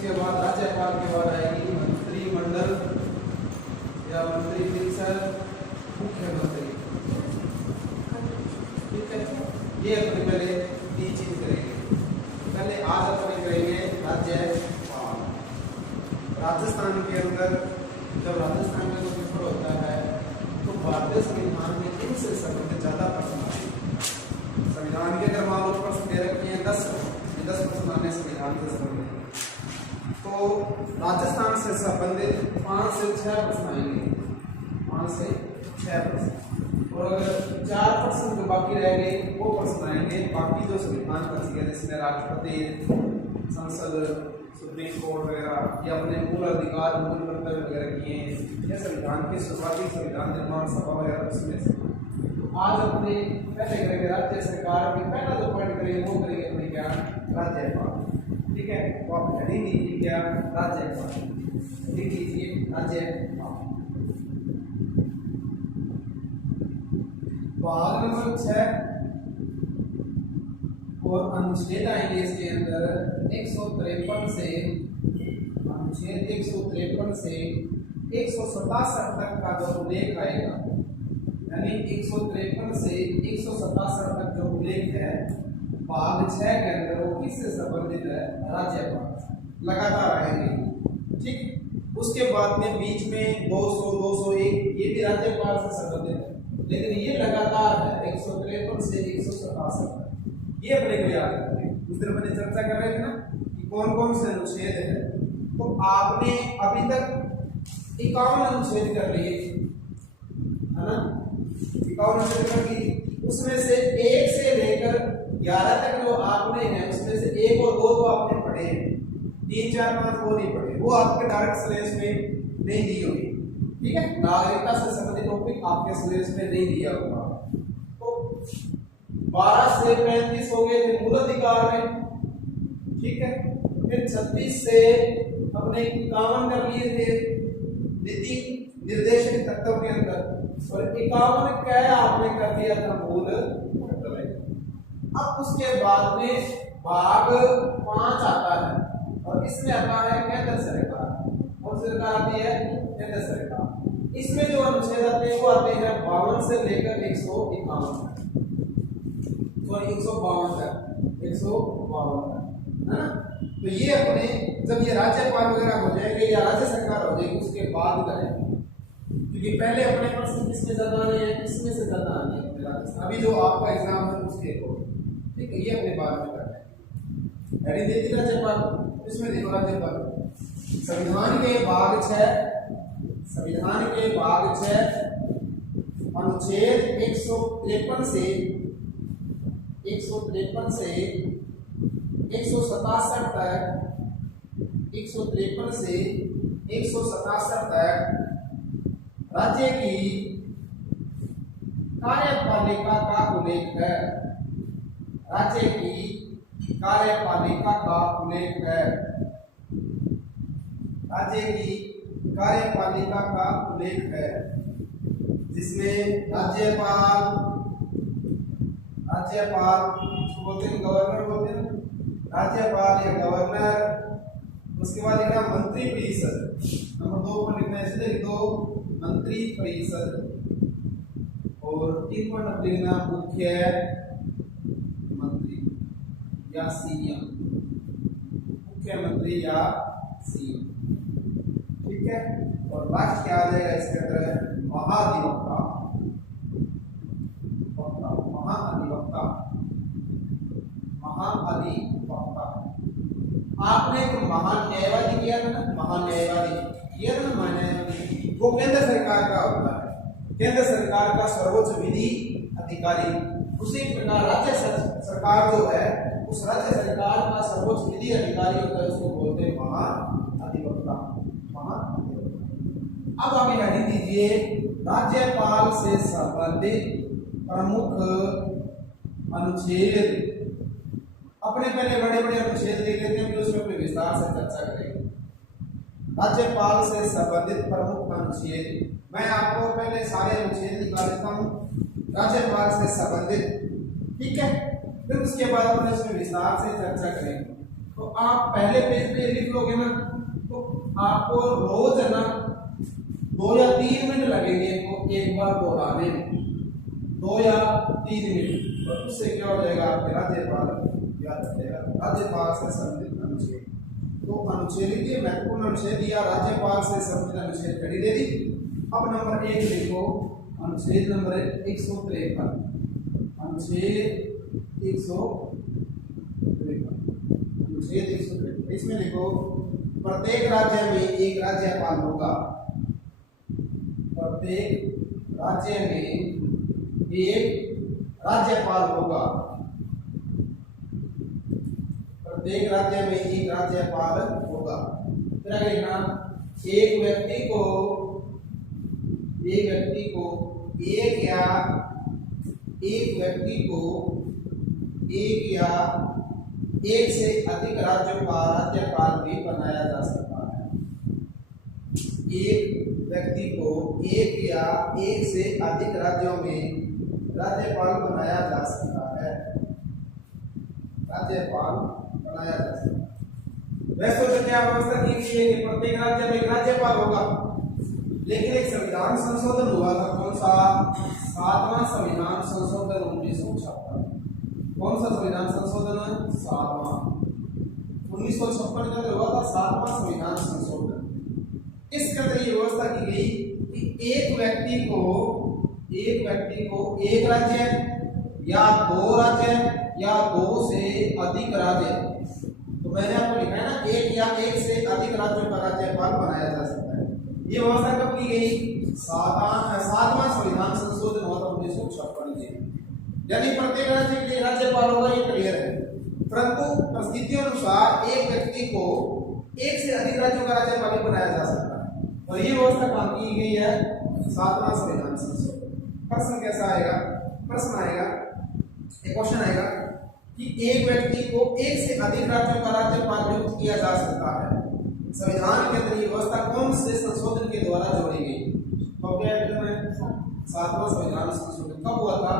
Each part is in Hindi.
उसके बाद राज्यपाल के बाद आएगी मंत्रिमंडल या मंत्रिपरिषद, मुख्यमंत्री। ठीक है, ये अपने पहले 3 चीज करेंगे। पहले आज अपने करेंगे राज्यपाल। राजस्थान के अंदर जब राजस्थान में कोई पेपर होता है तो भारतीय संविधान में इनसे संबंधित ज्यादा प्रश्न आते हैं। संविधान के अगर मान लो प्रश्न दे रखे हैं 10 प्रश्न आने संविधान से संबंधित, तो राजस्थान से संबंधित 5 से 6 प्रश्न आएंगे, 5 से 6 प्रश्न। और अगर 4 प्रश्न जो बाकी रह गए वो प्रश्न आएंगे बाकी जो संविधान का चीज है, जिसमें राष्ट्रपति, संसद, सुप्रीम कोर्ट वगैरह या अपने मूल अधिकार, मूल कर्तव्य वगैरह किए हैं, या संविधान की शुरुआती संविधान निर्माण सभा वगैरह उसमें से। आज अपने पहले करेंगे राज्य सरकार में, पहला जो पॉइंट करेंगे वो करेंगे अपने क्या, राज्यपाल। ठीक है, तो आप हेडिंग दीजिए क्या, राज्यपाल। लिख लीजिए राज्यपाल। भाग नंबर 6 और अनुच्छेद आएंगे इसके अंदर 153 से, अनुच्छेद 153 से 167 तक का जो उल्लेख आएगा, यानी 153 से 167 तक जो उल्लेख है भाग 6 के अंदर, वो किससे संबंधित है, राज्यपाल। लगातार आएंगे। ठीक, उसके बाद में बीच में 200, 201 ये भी राज्यपाल से संबंधित है, लेकिन ये लगातार है 153 से 167 तक। ये अपने को याद रखना है। उस दिन मैंने चर्चा कर रहे थे ना कि कौन कौन से अनुच्छेद है, तो आपने अभी तक 51 अनुच्छेद कर लिए है ना, 51 अनुच्छेद कर लिए। उसमें से 1 से लेकर 11 तक जो आपने है उसमें से 1 और 2 तो आपने पढ़े हैं, 3, 4, 5 वो नहीं पढ़े, वो आपके डायरेक्ट सिलेबस में नहीं दी होगी। ठीक है, नागरिकता से संबंधित टॉपिक आपके सिलेबस में नहीं दिया होगा। तो 12 से 35 हो गए थे मूल अधिकार में। ठीक है, फिर 36 से अपने 51 कर लिए थे नीति निर्देशक तत्वों के अंदर, और 51 क्या आपने कर दिया था मूल कर्तव्य। अब उसके बाद में भाग 5 आता है और इसमें आता है केंद्र सरकार, और सरकार आती है केंद्र सरकार। इसमें जो अनुच्छेद आते हैं वो आते हैं 52 से लेकर 151 तक, 152 तक, 152 तक, है ना। तो ये अपने जब ये राज्यपाल वगैरह हो जाएंगे या राज्य सरकार हो जाएगी उसके बाद करेंगे, क्योंकि पहले अपने प्रश्न किसमें ज्यादा आने हैं, किसमें से ज्यादा आने हैं, अभी जो आपका एग्जाम है उसके अकॉर्डिंग। ठीक है, ये अपने बाद में करना है। हेडिंग देती राज्यपाल, इसमें देखो राज्यपाल संविधान के भाग 6, संविधान के भाग 6 अनुच्छेद 153 से 167 तक, 153 से 167 तक राज्य की कार्यपालिका का उल्लेख है, राज्य की कार्यपालिका का उल्लेख है, राज्य की कार्यपालिका का उल्लेख है, जिसमें राज्यपाल बोलते हैं, गवर्नर बोलते हैं, राज्यपाल या गवर्नर। उसके बाद लिखना मंत्रिपरिषद, नंबर 2 पर लिखना है, इसलिए लिख दो मंत्रिपरिषद, और 3 पर लिखना मुख्य मंत्री या सीएम, मुख्यमंत्री या सीएम। ठीक है, और लास्ट क्या आ जाएगा इसके अंदर, महाधिवक्ता, महाधिवक्ता, महाधिवक्ता। आपने एक महान न्यायवादी किया था ना, महान न्यायवादी किया था ना, महान न्यायवादी, वो केंद्र सरकार का होता है, केंद्र सरकार का सर्वोच्च विधि अधिकारी। उसी प्रकार राज्य सरकार जो है उस राज्य सरकार का सर्वोच्च विधि अधिकारी होता है, उसको बोलते हैं महाधिवक्ता, महाधिवक्ता। अब आप हेडिंग दीजिए राज्यपाल से संबंधित प्रमुख अनुच्छेद। अपने पहले बड़े बड़े अनुच्छेद ले लेते हैं, फिर उसमें अपने विस्तार से चर्चा करेंगे। राज्यपाल से संबंधित प्रमुख अनुच्छेद, मैं आपको पहले सारे अनुच्छेद निकाल देता हूँ राज्यपाल से संबंधित। ठीक है, फिर उसके बाद अपने उसमें विस्तार से चर्चा करेंगे। तो आप पहले पेज पे लिख लोगे ना, तो आपको रोज है ना 2 या 3 मिनट लगेंगे इनको एक बार दोहराने में, 2 या 3 मिनट। और उससे क्या हो जाएगा, आपके राज्यपाल याद रखेगा। राज्यपाल से संबंधित अनुच्छेद, तो अनुच्छेद लिखिए, महत्वपूर्ण अनुच्छेद दिया, राज्यपाल से संबंधित अनुच्छेद घड़ी दे दी। अब नंबर 1 लिखो, अनुच्छेद नंबर 153, अनुच्छेद 153, अनुच्छेद 153। इसमें लिखो, प्रत्येक राज्य में एक राज्यपाल होगा, प्रत्येक राज्य में एक राज्यपाल होगा, प्रत्येक राज्य में एक राज्यपाल होगा। फिर आगे लिखना, एक व्यक्ति को एक व्यक्ति को एक या एक से अधिक राज्यपाल भी बनाया जा सकता है। एक व्यक्ति को एक या एक से अधिक राज्यों में राज्यपाल बनाया जा सकता है, राज्यपाल बनाया जा सकता है। वैसे तो क्या व्यवस्था की गई है कि प्रत्येक राज्य में एक राज्यपाल होगा, लेकिन एक संविधान संशोधन हुआ था, कौन सा, 7वां संविधान संशोधन 1956। कौन सा संविधान संशोधन, 7वां, 1956 का हुआ था 7वां संविधान संशोधन। इसके अंदर ये व्यवस्था की गई कि एक व्यक्ति को एक राज्य या 2 राज्य या 2 से अधिक राज्य, तो मैंने आपको लिखा है ना, एक या एक से अधिक राज्यों का राज्यपाल बनाया जा सकता है। ये व्यवस्था कब की गई, 7वां संविधान संशोधन हुआ था 1956 में। यानी प्रत्येक राज्य के लिए राज्यपाल होगा, ये क्लियर है। परंतु परिस्थितियों अनुसार एक व्यक्ति को एक से अधिक राज्यों का राज्यपाल बनाया जा सकता है, और ये व्यवस्था काम की गई है 7वां संविधान संशोधन। प्रश्न कैसा आएगा, प्रश्न आएगा, एक क्वेश्चन आएगा कि एक व्यक्ति को एक से अधिक राज्यों का राज्यपाल नियुक्त किया जा सकता है। संविधान के अंदर ये व्यवस्था कौन से संशोधन के द्वारा जोड़ी गई, तो क्या है, 7वां संविधान संशोधन कब हुआ था,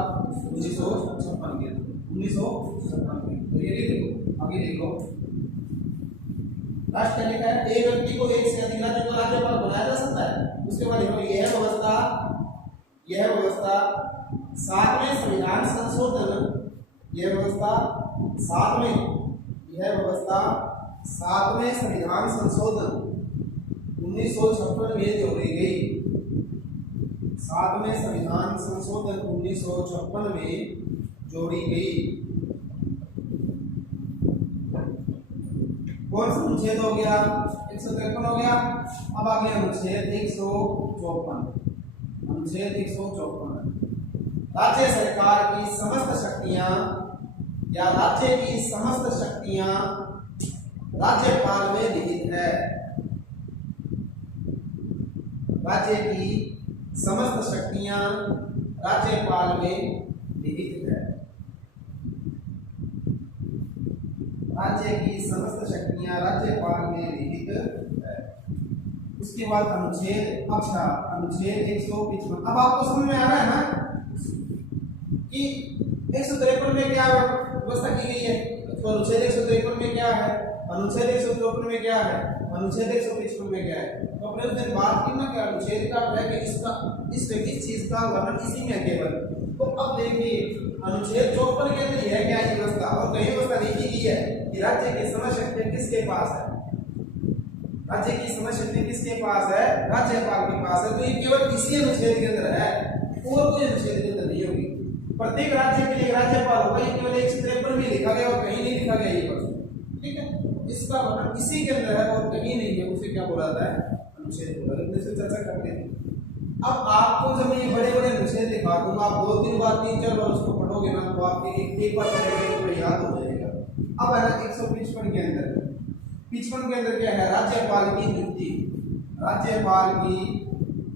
1956 के, 1956 में। तो ये लिख लो, आगे लिख लो। लास्ट क्या लिखा है, एक व्यक्ति को एक से अधिक राज्यों का राज्यपाल बनाया जा सकता है। उसके बाद लिखो, यह व्यवस्था 7वें संविधान संशोधन, यह व्यवस्था 7वें संविधान संशोधन 1956 में जोड़ी गई। 7वें संविधान संशोधन 1956 में जोड़ी गई। कौन सा अनुच्छेद हो गया, 153 हो गया। अब आ गया अनुच्छेद 154, अनुच्छेद 154। राज्य सरकार की समस्त शक्तियां या राज्य की समस्त शक्तियां राज्यपाल में निहित है, राज्य की समस्त शक्तियां राज्यपाल में निहित है, राज्य की समस्त शक्तियां राज्यपाल में निहित है। उसके बाद अनुच्छेद, अच्छा अनुच्छेद 155। अब आपको समझ में आ रहा है ना कि 153 में क्या व्यवस्था की गई है, तो अनुच्छेद 153 में क्या है, अनुच्छेद 154 में क्या है, अनुच्छेद 155 में क्या है। तो अपने उस दिन बात की ना कि अनुच्छेद का है कि इसका इस चीज का वर्णन इसी में है केवल। तो अब देखिए अनुच्छेद 54 के अंदर है क्या ये व्यवस्था, और कहीं व्यवस्था लिखी गई है कि राज्य की समस्त शक्ति किसके पास है, राज्य की समस्त शक्ति किसके पास है, राज्यपाल के पास है। तो ये केवल इसी अनुच्छेद के अंदर है, और कोई अनुच्छेद के अंदर नहीं होगी। प्रत्येक राज्य के लिए राज्यपाल होगा, ये केवल 153 में लिखा गया और कहीं नहीं लिखा गया ये बात, ठीक है। इसका वर्णन इसी के अंदर है और कहीं नहीं है, उसे क्या बोला जाता है, अनुच्छेद बोला जाता है। इससे चर्चा करते हैं। अब आपको जब मैं ये बड़े बड़े अनुच्छेद दिखा दूंगा, आप 2-3 बार 3-4 बार उसको पढ़ोगे ना, तो आपके एक बार पढ़ेंगे तो याद हो जाएगा। अब है ना 155 के अंदर, 55 के अंदर क्या है, राज्यपाल की नियुक्ति, राज्यपाल की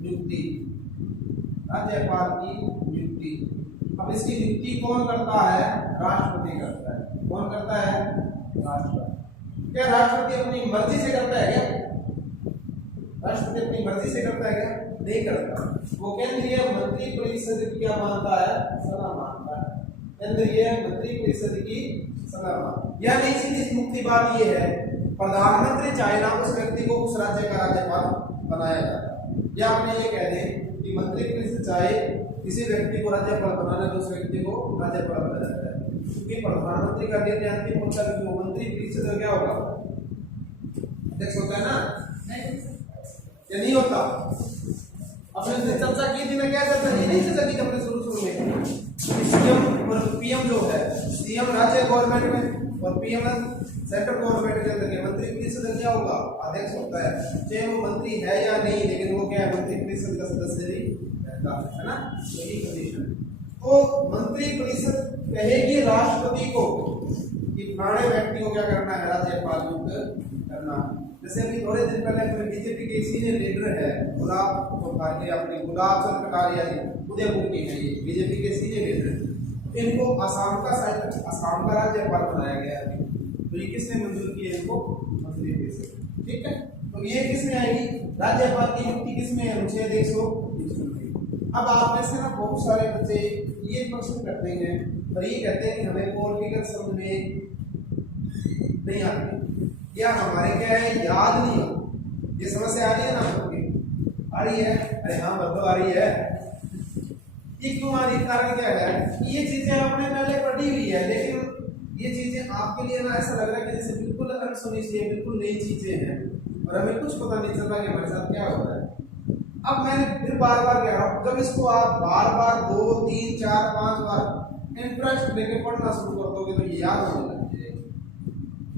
नियुक्ति, राज्यपाल की नियुक्ति। अब इसकी नियुक्ति कौन करता है, राष्ट्रपति करता है। कौन करता है, राष्ट्रपति। क्या राष्ट्रपति अपनी मर्जी से करता है क्या, राष्ट्रपति अपनी मर्जी से करता है क्या, नहीं करता। वो केंद्रीय मंत्री परिषद क्या मानता है, सलाह मानता है, केंद्रीय मंत्री परिषद की यानी सीधी मुक्ति बात ये है, प्रधानमंत्री चाहे ना उस व्यक्ति को उस राज्य का राज्यपाल बनाया जाता है, या आपने ये कह दें कि मंत्री परिषद चाहे किसी व्यक्ति को राज्यपाल बनाना तो उस व्यक्ति को राज्यपाल बनाया जाता है, क्योंकि प्रधानमंत्री का निर्णय अंतिम होता है, क्योंकि वो मंत्री परिषद का क्या होगा, अध्यक्ष होता है ना, या नहीं होता। अपने चर्चा की थी ना, क्या चर्चा ये नहीं चर्चा की अपने शुरू में, सीएम और पीएम जो है, सीएम राज्य गवर्नमेंट में और पीएम सेंट्रल गवर्नमेंट के अंदर के मंत्री परिषद क्या होगा, अध्यक्ष होता है, चाहे वो मंत्री है या नहीं, लेकिन वो क्या है, मंत्री परिषद का सदस्य भी रहता है ना, यही कंडीशन। तो मंत्री परिषद कहेगी राष्ट्रपति को कि फलाने व्यक्ति को क्या करना है, राज्यपाल नियुक्त करना। जैसे अभी थोड़े दिन पहले अपने बीजेपी के सीनियर लीडर है गुलाब अपने गुलाब चंद कटारिया जी, उदयपुर के हैं, ये बीजेपी के सीनियर लीडर, इनको असम का राज्यपाल बनाया गया है। तो ये किसने मंजूर किया इनको, मंत्री परिषद, ठीक है। तो ये किसमें आएगी, राज्यपाल की नियुक्ति किसमें, अनुच्छेद 123। अब आप में से ना बहुत सारे बच्चे ये प्रश्न करते हैं और ये कहते हैं कि हमें पॉलिटिकल समझ में नहीं आती, या हमारे क्या है याद नहीं हो। ये समस्या आ रही है ना आपकी, आ रही है, अरे हाँ बदलो आ रही है। ये क्यों आ रही है, कारण क्या है, ये चीजें आपने पहले पढ़ी हुई है, लेकिन ये चीजें आपके लिए ना ऐसा लग रहा है कि जैसे बिल्कुल अनसुनी सी है, बिल्कुल नई चीजें हैं और हमें कुछ पता नहीं चल रहा कि हमारे साथ क्या हो रहा है। अब मैंने फिर बार बार कह रहा हूँ, जब इसको आप बार बार 2, 3, 4, 5 बार इंटरेस्ट लेके पढ़ना शुरू कर दोगे तो ये याद होने लग जाएगी,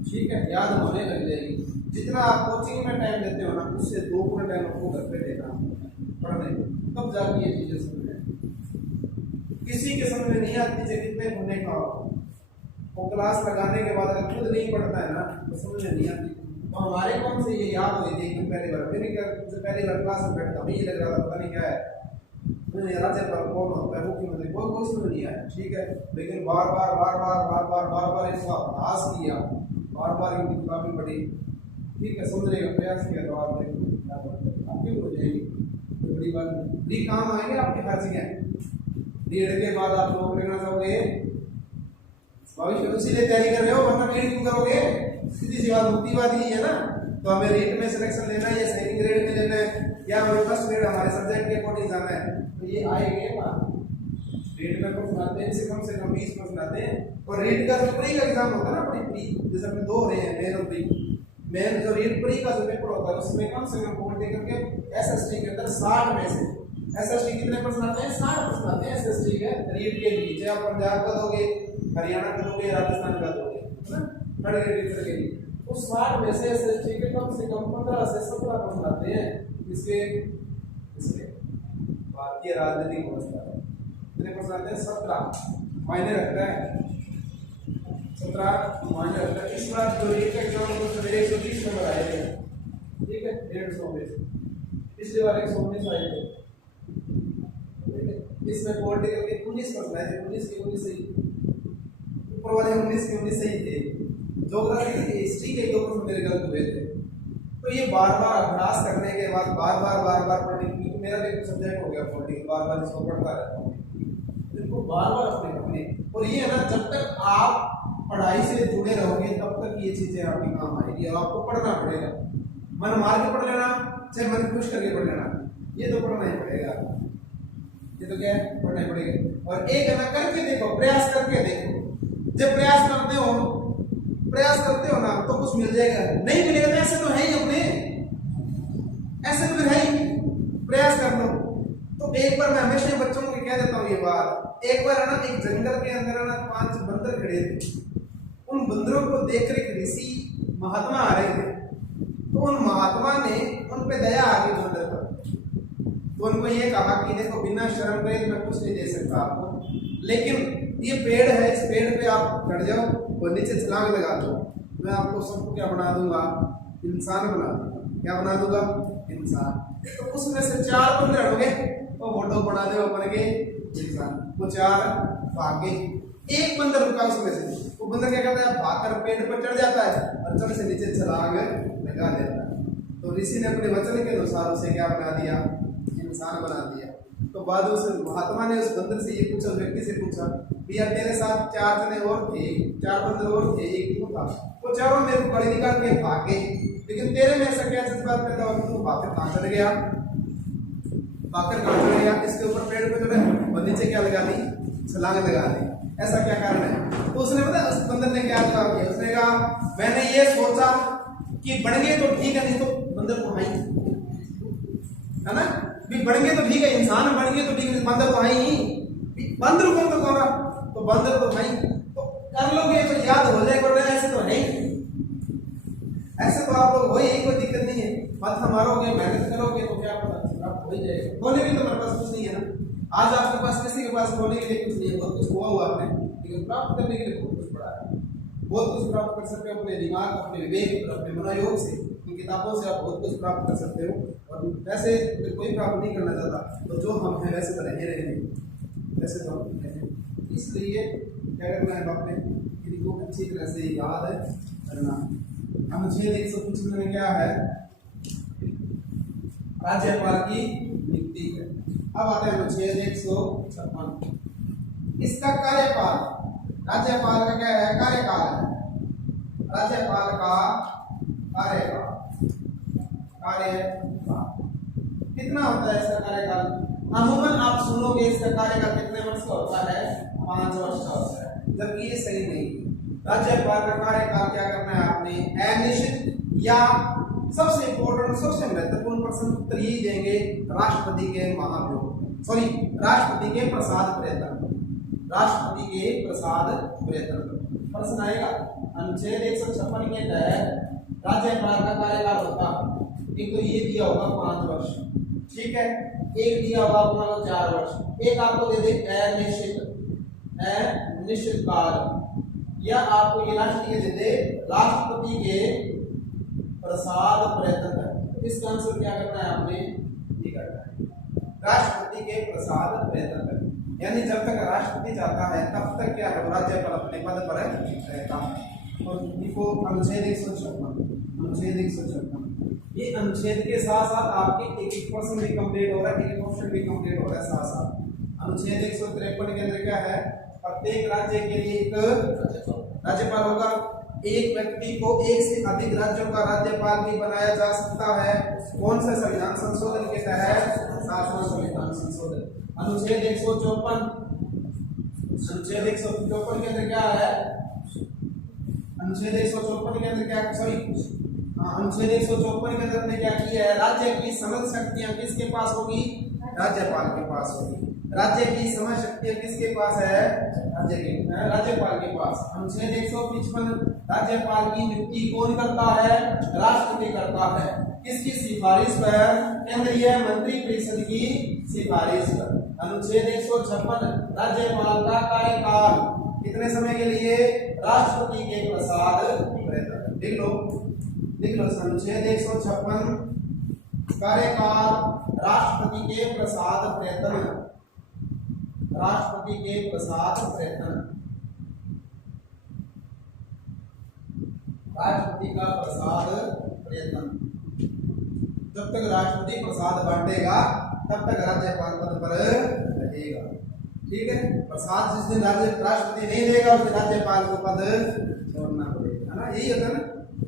ठीक है, याद होने लग जाएगी। जितना आप कोचिंग में टाइम देते हो ना, उससे 2 गुना टाइम आपको घर पे देना पढ़ने, तब जाके ये चीजें समझ में। किसी के समझ में नहीं आती चीजें, कितने पढ़ने का वो क्लास लगाने के बाद अगर खुद नहीं पढ़ता है ना तो समझ में नहीं आती। तो हमारे कौन से ये याद हुई थी एकदम पहली बार, फिर क्या पहली बार क्लास में बैठता हूँ, ये लग रहा था पता नहीं क्या है, मुझे राज्यपाल कौन होता है, मुख्यमंत्री कोई समझ नहीं आया, ठीक है। लेकिन बार बार इसका अभ्यास किया, बार बार इनकी किताबें पढ़ी, ठीक है, समझने का प्रयास किया, तो आप आपकी हो जाएगी, बड़ी बात नहीं। काम आएंगे आपके पास ही है, डीएड के बाद आप लोग लेना चाहोगे भविष्य, इसीलिए तैयारी कर रहे हो, वरना बीएड क्यों करोगे, सीधी सी बात मुक्ति बात ही है ना। तो हमें रीट में सिलेक्शन लेना है या सेकंड ग्रेड में लेना है या हमें फर्स्ट ग्रेड हमारे सब्जेक्ट के अकॉर्डिंग जाना है, तो ये आएंगे बात। रीट में प्रश्न आते हैं, से कम 20 प्रश्न आते हैं, और रीट का जो प्री का एग्जाम होता है ना, प्री जैसे अपने 2 हो रहे हैं, मेन और प्री। मेन जो रीट प्री का जो पेपर होता है उसमें कम से कम पॉलिटिकल के एसएसटी के अंदर 60 में से एसएसटी कितने प्रश्न आते हैं, 60 प्रश्न आते हैं एसएसटी के रीट के लिए। चाहे आप पंजाब का दोगे, हरियाणा का दोगे, राजस्थान का दोगे, है ना, थर्ड ग्रेड टीचर के लिए, उस 60 में से एसएसटी के कम से कम 15 से 17 प्रश्न आते हैं। इसके भारतीय राजनीतिक व्यवस्था कितने प्रश्न आते हैं, 17 मायने रखता है, 17 मायने रखता है। इस बार जो रीट का एग्जाम होगा तो 130 नंबर आए थे, ठीक है, 150 में से पिछली बार 119 आए थे, इसमें पॉलिटिकल के 19 प्रश्न आए थे, 19 के 19 सही, ऊपर वाले 19 के 19 सही थे। ज्योग्राफी के हिस्ट्री के 2 प्रश्न मेरे गलत हुए थे। तो ये बार बार अभ्यास करने के बाद बार बार पढ़ने, क्योंकि मेरा भी सब्जेक्ट हो गया पॉलिटिकल, बार बार इसको पढ़ता रहता हूँ, इनको बार बार अपने। और ये है ना, जब तक आप पढ़ाई से जुड़े रहोगे तब तक ये चीजें आपकी काम आएगी, और आपको पढ़ना पड़ेगा। मन मार के पढ़ लेना, चाहे मन खुश करके पढ़ लेना, ये तो पढ़ना ही पड़ेगा, ये तो क्या है, पढ़ना ही पड़ेगा। और एक है ना, करके देखो, प्रयास करके देखो, जब प्रयास करते हो ना तो कुछ मिल जाएगा, नहीं मिलेगा तो ऐसे तो है ही अपने, ऐसे तो है ही, प्रयास कर लो। तो एक बार मैं हमेशा बच्चों को कह देता हूँ ये बात, एक बार है ना, एक जंगल के अंदर ना 5 बंदर खड़े थे, उन बंदरों को देखकर एक ऋषि महात्मा आ रहे थे, तो उन महात्मा ने उन पे दया आ गई बंदर पर, तो उनको ये कहा कि देखो बिना शर्म के मैं कुछ नहीं दे सकता आपको, लेकिन ये पेड़ है, इस पेड़ पे आप चढ़ जाओ और नीचे छलांग लगा दो, मैं आपको सबको क्या बना दूंगा, इंसान बना दूंगा। क्या बना दूंगा, इंसान। तो उसमें से 4 बंदर हट गए, तो फोटो बना दे बन गए इंसान, वो 4 भागे। एक बंदर रुका उसमें से, वो बंदर क्या करता है, भागकर पेड़ पर चढ़ जाता है और चढ़ से नीचे छलांग लगा देता है। तो ऋषि ने अपने वचन के अनुसार उसे क्या बना दिया, इंसान बना दिया। तो बाद उस महात्मा ने उस बंदर से ये पूछा, उस व्यक्ति से पूछा, भैया तेरे साथ 4 जने और थे, 4 बंदर और थे, एक तू था, वो चारों मेरे को गले निकाल के भागे, लेकिन तेरे में ऐसा क्या जज्बात पैदा हुआ कि तू भागकर कहाँ चढ़ गया, भागकर कहाँ चढ़ गया, इसके ऊपर पेड़ पे चढ़े और नीचे क्या लगा दी, छलांग लगा दी, ऐसा क्या कारण है? तो उसने पता उस बंदर ने क्या जवाब दिया, उसने कहा मैंने ये सोचा कि बढ़ गए तो ठीक है, नहीं तो बंदर को हाई है ना, भी बढ़ गए तो ठीक है, इंसान बढ़ गए तो ठीक है, बंदर तो हाई ही, बंदर कौन तो कौन, तो बंदर तो हाई, तो कर लोगे तो याद हो जाएगा, ऐसे तो है, ऐसे तो आप लोग वही, कोई दिक्कत नहीं है, मत मारोगे, मेहनत करोगे तो क्या पता आप हो ही जाएगा। होने भी तो हमारे पास कुछ नहीं है ना, आज आपके पास किसी के पास होने के लिए कुछ नहीं है, बहुत कुछ हुआ आपने, लेकिन प्राप्त करने के लिए बहुत कुछ पड़ा है, बहुत कुछ प्राप्त कर सकते हो अपने दिमाग, अपने विवेक, अपने मनोयोग से, इन किताबों से आप बहुत कुछ प्राप्त कर सकते हो। और वैसे कोई प्राप्त नहीं करना चाहता तो जो हम हैं वैसे तो नहीं रहेंगे, वैसे तो हम हैं, इसलिए क्या करना है आपने, इनको अच्छी तरह से याद करना। अनुच्छेद 155 में क्या है, राज्यपाल की नियुक्ति है। अब आते हैं अनुच्छेद 156, इसका कार्यकाल, राज्यपाल का क्या है, कार्यकाल है, राज्यपाल का कार्यकाल, कितना होता है इसका कार्यकाल? अमूमन आप सुनोगे इसका कार्यकाल कितने वर्ष का होता है, 5 वर्ष का होता है, जबकि ये सही नहीं है। राज्यपाल का कार्यकाल क्या करना है आपने, अनिश्चित, या सबसे इंपॉर्टेंट सबसे महत्वपूर्ण प्रश्न उत्तर यही देंगे, राष्ट्रपति के महाभियोग, सॉरी राष्ट्रपति के प्रसाद वेतन, राष्ट्रपति के प्रसाद वेतन प्रश्न आएगा। अनुच्छेद 156 के तहत राज्यपाल का कार्यकाल होता, एक तो ये दिया होगा 5 वर्ष, ठीक है, एक दिया होगा मान लो 4 वर्ष, एक आपको दे दे अनिश्चित काल, या आपको ये राष्ट्रपति दे दे राष्ट्रपति के प्रसाद वेतन। इसका आंसर क्या करना है आपने, ये करना है राष्ट्रपति के प्रसाद वेतन, यानी जब तक राष्ट्रपति चाहता है तब तक क्या है, राज्यपाल अपने पद पर रहता है। और देखो अनुच्छेद 156, अनुच्छेद 156, ये अनुच्छेद के साथ साथ आपके एक पर्सन भी कंप्लीट हो रहा है, एक ऑप्शन भी कंप्लीट हो रहा है साथ साथ। अनुच्छेद 153 के अंदर क्या है, प्रत्येक राज्य के लिए एक राज्यपाल होगा, एक व्यक्ति को एक से अधिक राज्यों का राज्यपाल भी बनाया जा सकता है, कौन सा संविधान संशोधन के तहत, 7वां संविधान संशोधन। अनुच्छेद 154, अनुच्छेद 154 के अंदर क्या है, अनुच्छेद 154 के अंदर क्या, सॉरी अनुच्छेद 154 के अंदर ने क्या किया है, राज्य की समस्त शक्तियां किसके पास होगी, राज्यपाल के पास होगी, राज्य की समस्त शक्तियां किसके पास है, राज्यपाल के पास। अनुच्छेद 155, राज्यपाल की नियुक्ति कौन करता है, राष्ट्रपति करता है, किसकी सिफारिश पर, केंद्रीय मंत्रिपरिषद की सिफारिश पर। अनुच्छेद 156, राज्यपाल का कार्यकाल कितने समय के लिए, राष्ट्रपति के प्रसाद वेतन। लिख लो, लिख लो, अनुच्छेद 156 कार्यकाल राष्ट्रपति के प्रसाद वेतन, राष्ट्रपति के प्रसाद वेतन, राष्ट्रपति का प्रसाद वेतन। जब तक राष्ट्रपति प्रसाद बांटेगा तब तक राज्यपाल पद पर रहेगा, ठीक है। प्रसाद जिस दिन राष्ट्रपति नहीं देगा उस दिन राज्यपाल को पद छोड़ना पड़ेगा, है ना, यही होता है ना,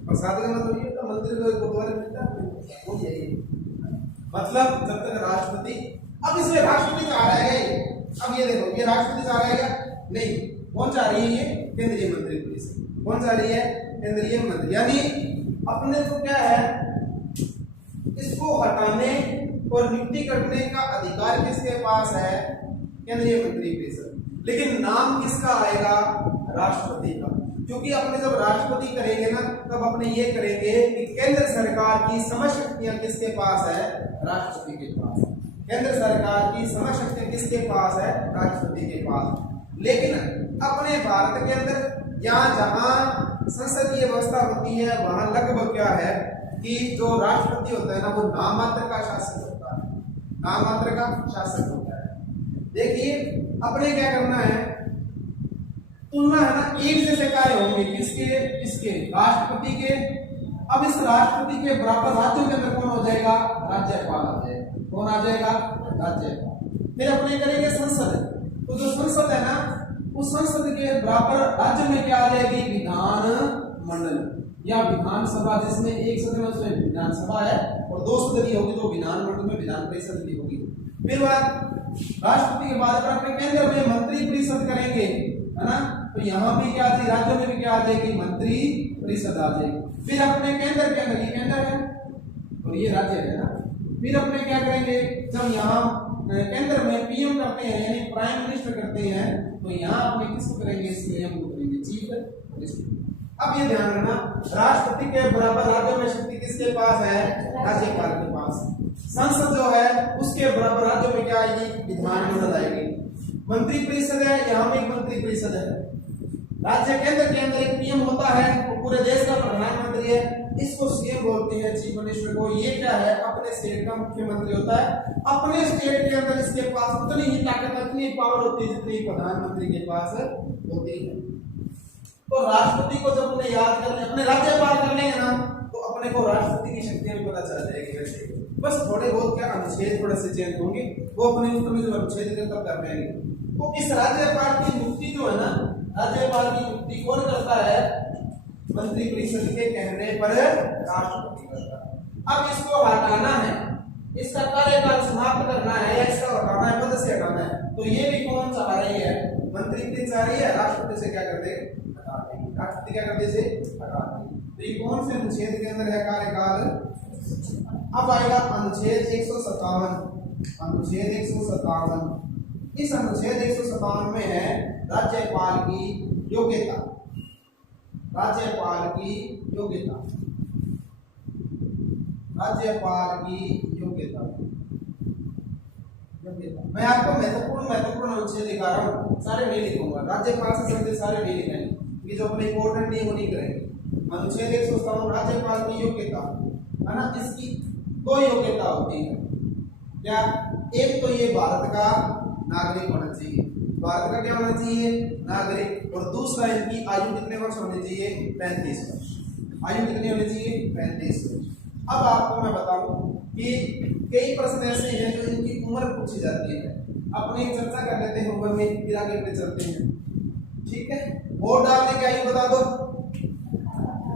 प्रसाद का मतलब ये होता है मंत्री को गुरुद्वारे मिलता है, वो यही मतलब जब तक राष्ट्रपति, अब इसमें राष्ट्रपति चाह रहा है, अब ये देखो ये राष्ट्रपति चाह रहा है नहीं, कौन चाह रही है, ये केंद्रीय मंत्रिपरिषद, कौन चाह रही है, केंद्रीय मंत्री, यानी अपने को क्या है, इसको हटाने और नियुक्ति करने का अधिकार किसके पास है, केंद्रीय मंत्रिपरिषद, लेकिन नाम किसका आएगा, राष्ट्रपति का, क्योंकि अपने जब राष्ट्रपति करेंगे ना तब अपने ये करेंगे कि केंद्र सरकार की समस्त शक्तियां किसके पास है, राष्ट्रपति के पास, केंद्र सरकार की समस्त शक्तियां किसके पास है, राष्ट्रपति के पास। लेकिन अपने भारत के अंदर यहाँ जहां संसदीय व्यवस्था होती है वहां लगभग क्या है कि जो राष्ट्रपति होता है ना वो नाम मात्र का शासक होता है, नाम मात्र का शासक होता है। देखिए अपने क्या करना है, तुलना है ना एक जैसे कार्य होंगे, किसके, इसके राष्ट्रपति के। अब इस राष्ट्रपति के बराबर राज्यों के अंदर कौन हो जाएगा, राज्यपाल आ जाएगा, कौन आ जाएगा, राज्यपाल। फिर अपने करेंगे संसद, तो जो संसद है ना उस संसद के बराबर राज्य में क्या आ जाएगी, विधान मंडल या विधानसभा, जिसमें एक सदन है उसमें विधानसभा है और दो सदन होगी तो विधान मंडल में विधान परिषद भी होगी। फिर राष्ट्रपति के बाद अपने केंद्र में मंत्री परिषद करेंगे, है ना, तो यहाँ भी क्या आ जाएगी, राज्यों में भी क्या आ जाएगी, मंत्री परिषद आ जाएगी। फिर अपने केंद्र के अंदर ये केंद्र है और ये राज्य है ना, फिर अपने क्या करेंगे, जब यहाँ केंद्र में पीएम करते हैं यानी प्राइम मिनिस्टर करते हैं, तो यहाँ अपने किसको करेंगे, सीएम को करेंगे, चीफ मिनिस्टर। अब ये ध्यान रखना, राष्ट्रपति के बराबर राज्यों में शक्ति किसके पास है, राज्यपाल के पास। संसद जो है उसके बराबर राज्यों में क्या आएगी, विधानमंडल आएगी। मंत्री परिषद है, यहाँ में एक मंत्री परिषद है। राज्य केंद्र के अंदर एक पीएम होता है, वो पूरे देश का प्रधानमंत्री है, इसको सीएम बोलते हैं, चीफ मिनिस्टर को। ये क्या है, अपने स्टेट का मुख्यमंत्री होता है। अपने स्टेट के अंदर इसके पास उतनी ही ताकत, उतनी पावर होती है जितनी प्रधानमंत्री के पास होती है। तो राष्ट्रपति को जब उन्हें याद करने, अपने राज्यपाल कर लेंगे ना, तो अपने को राष्ट्रपति की शक्तियां भी पता चल जाएगी। वैसे बस थोड़े बहुत क्या अनुच्छेद थोड़े से चेंज होंगे, वो अपने उत्तर में जो अनुच्छेद तब कर लेंगे। तो इस राज्यपाल की नियुक्ति जो है ना, राज्यपाल की नियुक्ति कौन करता है, मंत्री परिषद के कहने पर राष्ट्रपति करता है। अब इसको हटाना है, इसका कार्यकाल समाप्त करना है या इसका हटाना है, पद से हटाना है, तो ये भी कौन चाह रही है, मंत्री परिषद चाह रही है, राष्ट्रपति से क्या कर दे, हटा देंगे। राष्ट्रपति क्या कर दे, से हटा देंगे। तो ये कौन से अनुच्छेद के अंदर है कार्यकाल। अब आएगा अनुच्छेद 157, अनुच्छेद 157। इस अनुच्छेद 157 में है राज्यपाल की योग्यता, राज्यपाल की योग्यता, राज्यपाल की योग्यता। मैं आपको महत्वपूर्ण अनुच्छेद दिखा रहा हूँ, सारे नहीं लिखूंगा, राज्यपाल से संबंधित सारे नहीं लिखेंगे, ये जो अपने इंपॉर्टेंट नहीं वो नहीं करेंगे। अनुच्छेद 157 राज्यपाल की योग्यता है ना, इसकी दो योग्यता होती है। क्या, एक तो ये भारत का नागरिक होना चाहिए, भारत का क्या होना चाहिए, नागरिक, और दूसरा इनकी आयु कितने वर्ष होनी चाहिए, 35 वर्ष। आयु कितनी होनी चाहिए, 35 वर्ष। अब आपको मैं बताऊं कि कई प्रश्न ऐसे हैं जो इनकी उम्र पूछी जाती है, अपनी चर्चा कर लेते हैं उम्र में, फिर आगे पे चलते हैं, ठीक है। वोट डालने की आयु बता दो,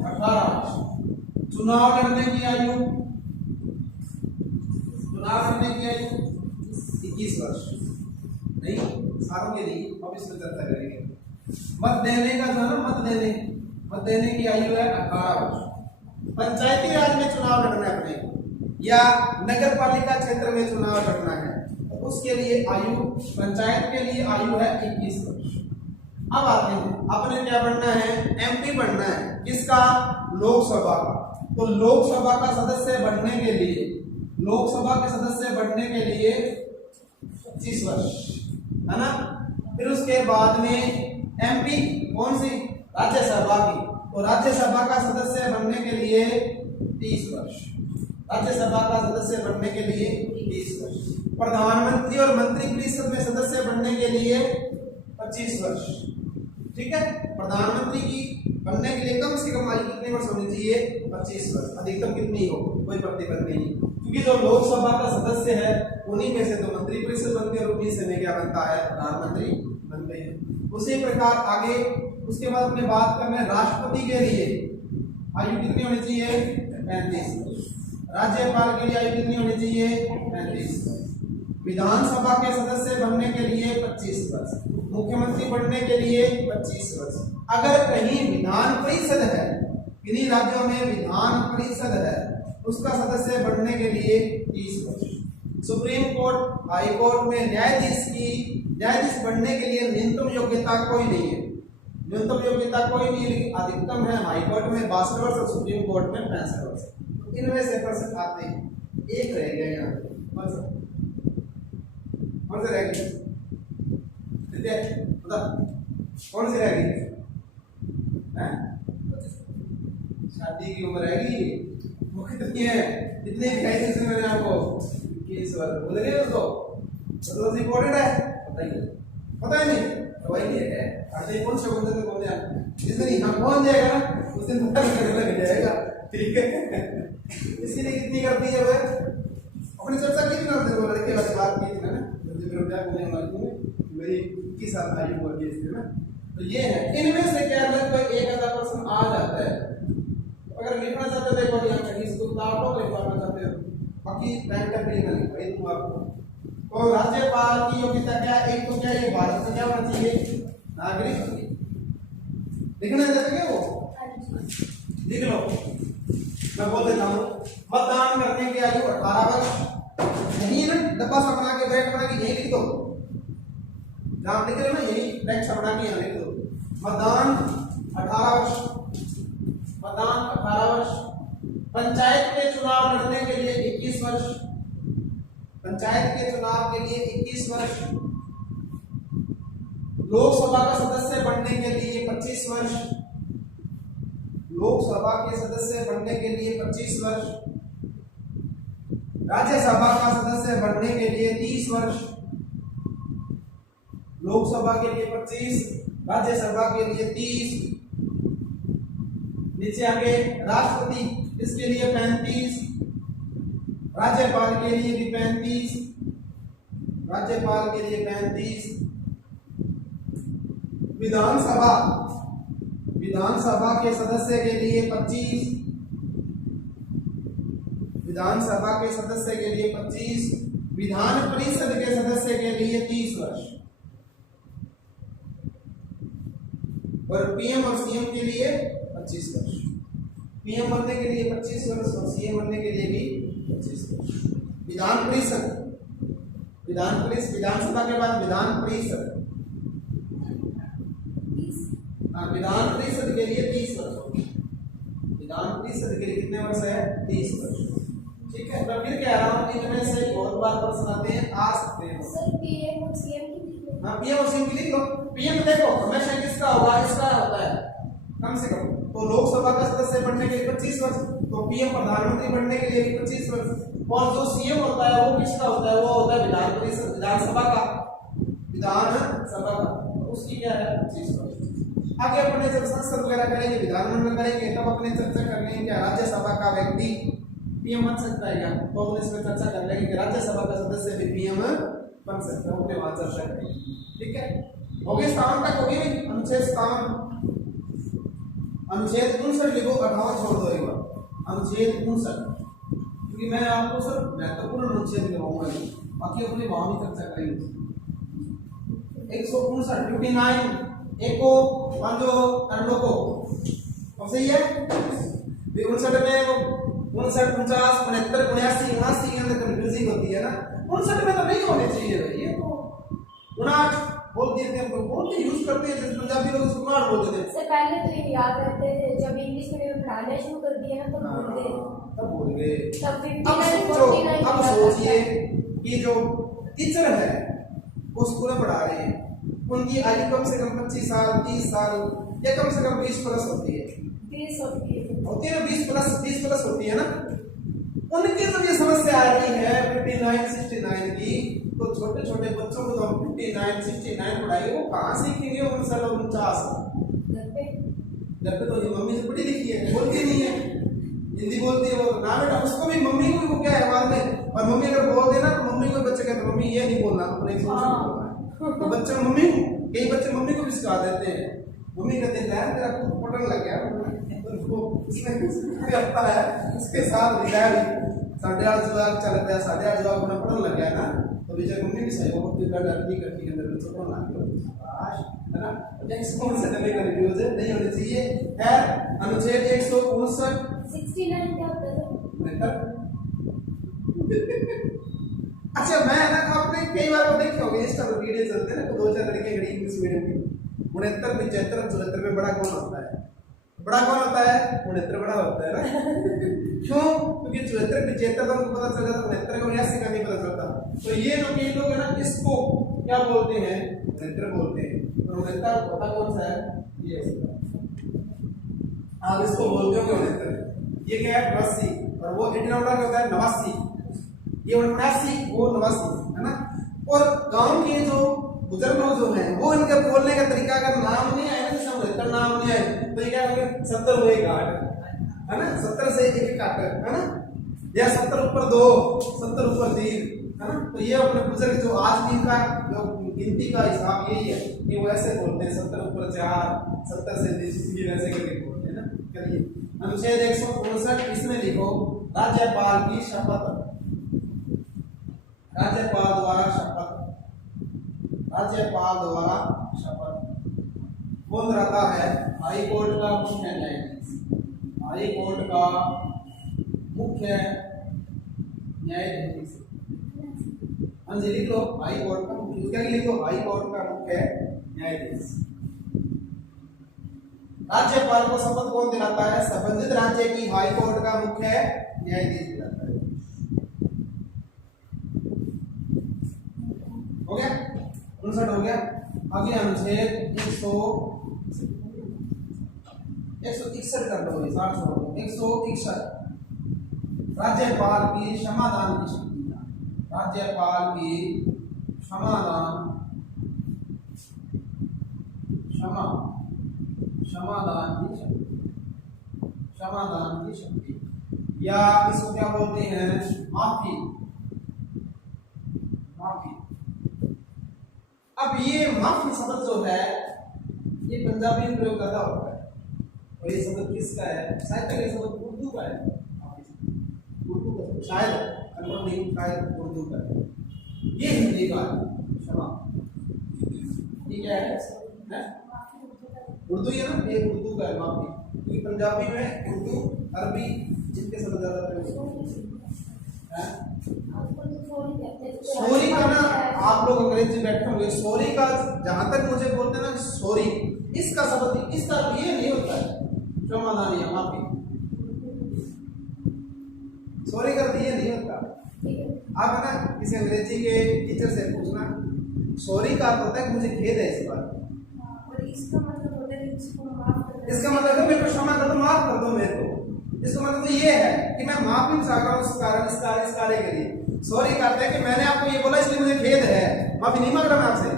18 वर्ष। चुनाव लड़ने की आयु, चुनाव लड़ने की आयु 21 वर्ष, नहीं सारों के लिए, अब इसमें चर्चा करेंगे। मत देने का जो है ना, मत देने की आयु है 18 वर्ष। पंचायती राज में चुनाव लड़ना है अपने, या नगर पालिका क्षेत्र में चुनाव लड़ना है, तो उसके लिए आयु, पंचायत के लिए आयु है 21 वर्ष। अब आते हैं, अपने क्या बनना है, एमपी बनना है, किसका, लोकसभा का। तो लोकसभा का सदस्य बनने के लिए, लोकसभा के सदस्य बनने के लिए 25 वर्ष, है ना। फिर उसके बाद में एमपी कौन सी, राज्यसभा की, तो राज्यसभा का सदस्य बनने के लिए 30 वर्ष, राज्यसभा का सदस्य बनने के लिए 30 वर्ष। प्रधानमंत्री और मंत्री परिषद में सदस्य बनने के लिए 25 वर्ष, ठीक है। प्रधानमंत्री की बनने के लिए कम से कम आयु कितने वर्ष होनी चाहिए, 25 वर्ष, अधिकतम कितनी हो, कोई प्रतिबंध नहीं, क्योंकि जो लोकसभा का सदस्य है उन्हीं में से तो मंत्री परिषद बनती है और उन्हीं से में क्या बनता है, प्रधानमंत्री बनते हैं। उसी प्रकार आगे उसके बाद अपने बात करने राष्ट्रपति के लिए आयु कितनी होनी चाहिए, 35 वर्ष। राज्यपाल के लिए आयु कितनी होनी चाहिए, 35 वर्ष। विधानसभा के सदस्य बनने के लिए 25 वर्ष, मुख्यमंत्री बनने के लिए 25 वर्ष। अगर कहीं विधान परिषद है, किन्हीं राज्यों में विधान परिषद है, उसका सदस्य बनने के लिए 30 वर्ष। सुप्रीम कोर्ट, हाई कोर्ट में न्यायाधीश बनने के लिए न्यूनतम योग्यता कोई नहीं है, न्यूनतम योग्यता कोई नहीं, लेकिन अधिकतम है हाई कोर्ट में 62 वर्ष और सुप्रीम कोर्ट में 65 वर्ष। तो इनमें से प्रश्न आते हैं, एक रह गया यहाँ, कौन से रह गई, कौन सी रह गई, शादी की उम्र रहेगी, वो कितनी है, कितने दिखाई मैंने आपको, 21 वर्ष बोल रहे हो, तो इम्पोर्टेंट है, पता ही नहीं, तो वही नहीं है, ऐसे कौन से बंदे में बोलने हैं, जिस दिन यहाँ पहुंच जाएगा ना उस दिन पता लग जाएगा, ठीक है। इसीलिए कितनी करती है वह, अपनी चर्चा की थी ना, वो लड़के वाली बात की थी ना, आयु वर्ग इसमें ना। तो ये है, इनमें से क्या लगभग 1000 प्रश्न आ जाता है। अगर लिखना चाहते हो देखो यहाँ कहीं इसको उतार लो, लिखवाना चाहते हो बाकी टाइम का भी नहीं भाई तुम आपको। तो राज्यपाल की योग्यता क्या है? एक तो क्या ये भारत में क्या होना चाहिए? नागरिक। लिखना चाहते क्या वो? लिख लो, मैं बोल देता हूँ। मतदान करने की आयु 18 वर्ष। यही ना डब्बा सा बना के ब्रैकेट बना के यही लिख दो, जहां लिख रहे हो ना यही ब्रैकेट सा बना के यहाँ लिख दो। मतदान 18 वर्ष, मतदान 18 वर्ष। पंचायत के चुनाव लड़ने के लिए 21 वर्ष, पंचायत के चुनाव के लिए 21 वर्ष। लोकसभा का सदस्य बनने के लिए 25 वर्ष, लोकसभा के सदस्य बनने के लिए 25 वर्ष। राज्यसभा का सदस्य बनने के लिए 30 वर्ष, लोकसभा के लिए 25, राज्यसभा के लिए 30। नीचे आगे राष्ट्रपति, इसके लिए 35, राज्यपाल के लिए भी 35, राज्यपाल के लिए 35। विधानसभा, विधानसभा के सदस्य के लिए 25, विधानसभा के सदस्य के लिए 25। विधान परिषद के सदस्य के लिए 30 वर्ष और पीएम और सीएम के लिए 25 वर्ष। पीएम बनने के लिए 25 वर्ष और सीएम बनने के लिए भी 25 वर्ष। विधान परिषद, विधान परिषद, विधानसभा के बाद विधान परिषद, विधान परिषद के लिए 30 वर्ष। विधान परिषद के लिए कितने वर्ष है? 30 वर्ष। ठीक है, मैं फिर कह रहा हूँ इनमें से बहुत बार प्रश्न आते हैं, आ सकते हैं। सर पीएम और सीएम की लिख लो। हाँ, पीएम और सीएम की लिख लो। पीएम देखो हमेशा किसका होगा? इसका होता है कम से कम। तो लोकसभा का सदस्य बनने के लिए 25 वर्ष, तो पीएम प्रधानमंत्री बनने के लिए भी 25 वर्ष। और जो सीएम होता है वो किसका होता है? वो होता है विधान परिषद, विधानसभा का, विधानसभा का, उसकी क्या है? 25 वर्ष। आगे अपने जब संसद वगैरह करेंगे, विधानमंडल करेंगे, तब अपने चर्चा कर लेंगे क्या राज्यसभा का व्यक्ति पीएम बन सकता है क्या? तो अपने इसमें चर्चा कर लेंगे कि राज्यसभा का सदस्य भी पीएम बन सकता है, अपने वहां चर्चा करेंगे। ठीक है, हो गई स्थान तक, हो गई अनुच्छेद स्थान। अनुच्छेद 59 लिखो, 58 छोड़ दो एक बार। अनुच्छेद 59, क्योंकि मैं आपको सर महत्वपूर्ण अनुच्छेद लिखवाऊंगा, बाकी अपने वहां भी चर्चा करेंगे। 159 59 एको वांजो अंडो को अब सही है। 59 में वो 59 49 69 79 79 के अंदर कंफ्यूजिंग होती है ना। 59 में तो नहीं होने चाहिए भाई, ये तो 59 बोल देते हैं, हम बोल के यूज करते हैं, जैसे पंजाबी लोग 59 बोल देते हैं। से पहले तो ये याद रहते थे, जब इंग्लिश मीडियम में पढ़ाना शुरू कर दिया ना तब भूल गए। तब भूल गए। तब 59 अब सोचिए कि जो टीचर है वो स्कूल में पढ़ा रहे हैं, उनकी आयु कम से कम 25 साल 30 साल या कम से कम 20 प्लस होती है। 20 होती है ना, 20 प्लस होती है ना। उनकी जब ये समस्या आ रही है 59 69 की, तो छोटे छोटे बच्चों को तो 59 69 पढ़ाई वो कहाँ सीखेंगे? 59 और 49 घर पे तो ये मम्मी से पढ़ी लिखी है, बोलती नहीं है, हिंदी बोलती है वो ना बेटा, उसको भी मम्मी को भी वो क्या है बाद में, और मम्मी अगर बोल देना तो मम्मी को बच्चे कहते मम्मी ये नहीं बोलना, अपने तो बच्चे मम्मी, कई बच्चे मम्मी को भी सिखा देते हैं। मम्मी कहते हैं यार तेरा कुछ पटन लग गया, उनको उसमें लगता है उसके साथ रिटायर 8.5 जवाब चल गया, 8.5 जवाब अपना पटन लग गया ना, तो बेचारे मम्मी भी सही हो करती करती अंदर बच्चों को ना है ना। नेक्स्ट कौन सा करने का रिव्यूज है नहीं होने चाहिए है। अनुच्छेद 159 69 क्या होता है? अच्छा मैं ना आपने कई बार वो देखे होंगे इंस्टा पर वीडियो चलते हैं ना, तो 2-4 लड़कियां खड़ी इंग्लिश मीडियम की 69 75 74 में बड़ा कौन होता है? बड़ा कौन होता है? 69 बड़ा होता है ना। क्यों? क्योंकि 74 75 तो उनको पता चल जाता, 69 को 89 का नहीं पता चलता। तो ये जो कई लोग है ना इसको क्या बोलते हैं? 69 बोलते हैं। और 69 होता कौन सा है? ये आप इसको बोलते हो 69, ये क्या है? 82, और वो 89 क्या होता है? 89, ये 79 वो 89 है ना। और गांव के जो बुजुर्ग लोग जो हैं वो इनके बोलने का तरीका अगर नाम नहीं आए ना, जैसे 69 नाम नहीं आए तो ये क्या होंगे? 70 हुए घाट है ना, 70 से एक काट है ना, या 70 ऊपर 2 70 ऊपर 3 है ना। तो ये अपने बुजुर्ग जो आज भी इनका जो गिनती का हिसाब यही है कि वो ऐसे बोलते हैं 70 ऊपर 4, 70 से ये वैसे करके बोलते हैं ना। करिए अनुच्छेद 159 इसमें लिखो राज्यपाल की शपथ, राज्यपाल द्वारा शपथ, राज्यपाल द्वारा शपथ कौन रहता है? हाई कोर्ट का मुख्य न्यायाधीश, हाई कोर्ट का मुख्य न्यायाधीश। हाँ जी लिख लो हाई कोर्ट का मुख्य, क्या लिख लो हाई कोर्ट का मुख्य न्यायाधीश। राज्यपाल को शपथ कौन दिलाता है? संबंधित राज्य की हाई कोर्ट का मुख्य न्यायाधीश दिलाता है। हो गया 59 हो गया। आगे अनुच्छेद 161 कर दो, 161 राज्यपाल की क्षमादान की शक्ति, राज्यपाल की क्षमादान की शक्ति, क्षमादान की शक्ति, या इसको क्या बोलते हैं? माफी, माफी। अब ये माफी शब्द जो है ये पंजाबी में प्रयोग ज्यादा होता है, और ये शब्द किसका है? साहित्य का शब्द उर्दू का है, उर्दू का शायद कंफर्म नहीं, शायद उर्दू का है, ये हिंदी का है क्षमा। ठीक है उर्दू है ना, ये उर्दू का है माफी, क्योंकि पंजाबी में उर्दू अरबी जिनके शब्द ज्यादा प्रयोग है। सॉरी का ना आप लोग अंग्रेजी बैठे होंगे, सॉरी का जहां तक मुझे बोलते हैं ना सॉरी, इसका शब्द इसका ये नहीं होता है क्षमादान या माफी, सॉरी का ये नहीं होता। आप है ना किसी अंग्रेजी के टीचर से पूछना, सॉरी का अर्थ होता है कि मुझे खेद है इस बात, इसका मतलब होता है कि इसको माफ कर दो, इसका मतलब है मेरे को क्षमा कर दो, माफ कर दो मेरे को। इसका मतलब तो ये है कि मैं माफी चाह रहा हूँ उस कारण इस कार्य के लिए। सॉरी करते हैं कि मैंने आपको ये बोला इसलिए मुझे खेद है, माफी नहीं मांग रहा मैं आपसे,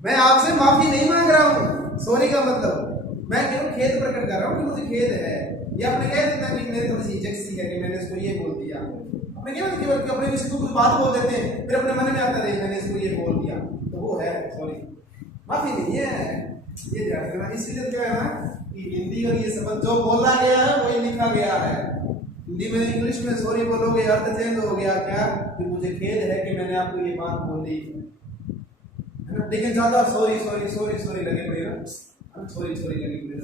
मैं आपसे माफी नहीं मांग रहा हूँ। सॉरी का मतलब मैं केवल खेद प्रकट कर रहा हूँ कि मुझे खेद है। ये आपने कह देता कि मेरी थोड़ी सी इज्जत सी है कि मैंने इसको ये बोल दिया, अपने केवल अपने किसी को कुछ बात बोल देते हैं फिर अपने मन में आता है मैंने इसको ये बोल दिया, तो वो है सॉरी, माफी नहीं है। ये ध्यान रखना, इसीलिए क्या है ना कि हिंदी और ये शब्द जो बोला गया है वही लिखा गया है। हिंदी में इंग्लिश में सॉरी बोलोगे अर्थ चेंज हो गया, क्या कि मुझे खेद है कि मैंने आपको ये बात बोली है ना, लेकिन ज्यादा सॉरी सॉरी सॉरी सॉरी लगे पड़े ना, सॉरी सॉरी लगे पड़े।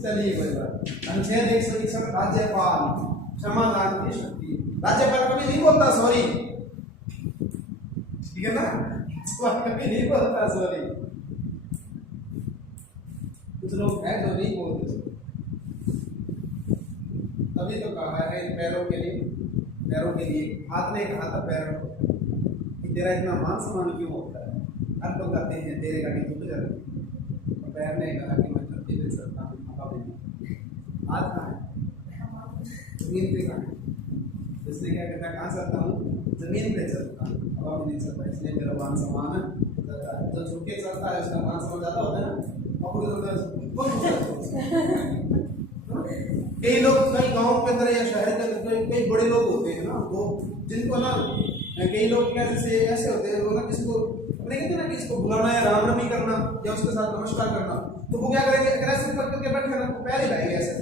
चलिए कोई बात। अनुच्छेद 161 राज्यपाल क्षमादान की शक्ति, राज्यपाल कभी नहीं बोलता सॉरी, ठीक है ना, कभी नहीं बोलता सॉरी। कुछ लोग हैं जो नहीं बोलते, तभी तो कहा है पैरों के लिए हाथ ने कहा था पैरों को कि तेरा इतना मान सम्मान क्यों होता है। हर लोग कहते हैं तेरे गाड़ी झुक जाती है, और पैर ने कहा कि मैं धरती पे चलता हूँ, हवा में। हाथ कहाँ है? जमीन पे कहाँ है? इसने क्या कहता है कहाँ चलता हूँ? जमीन पे चलता हूँ, हवा में नहीं चलता, इसलिए मेरा मान सम्मान ज्यादा है। जो झुक के चलता है उसका मान सम्मान ज्यादा होता है ना। कई लोग कई गांव के अंदर या शहर के अंदर कई बड़े लोग होते हैं ना, वो जिनको ना कई लोग ऐसे होते हैं ना, किसी को अपने कहते हैं ना कि इसको बुलाना या राम रमी करना या उसके साथ नमस्कार करना, तो वो क्या करेंगे ऐसे करके बैठे ना तो पैर हिलाएंगे ऐसे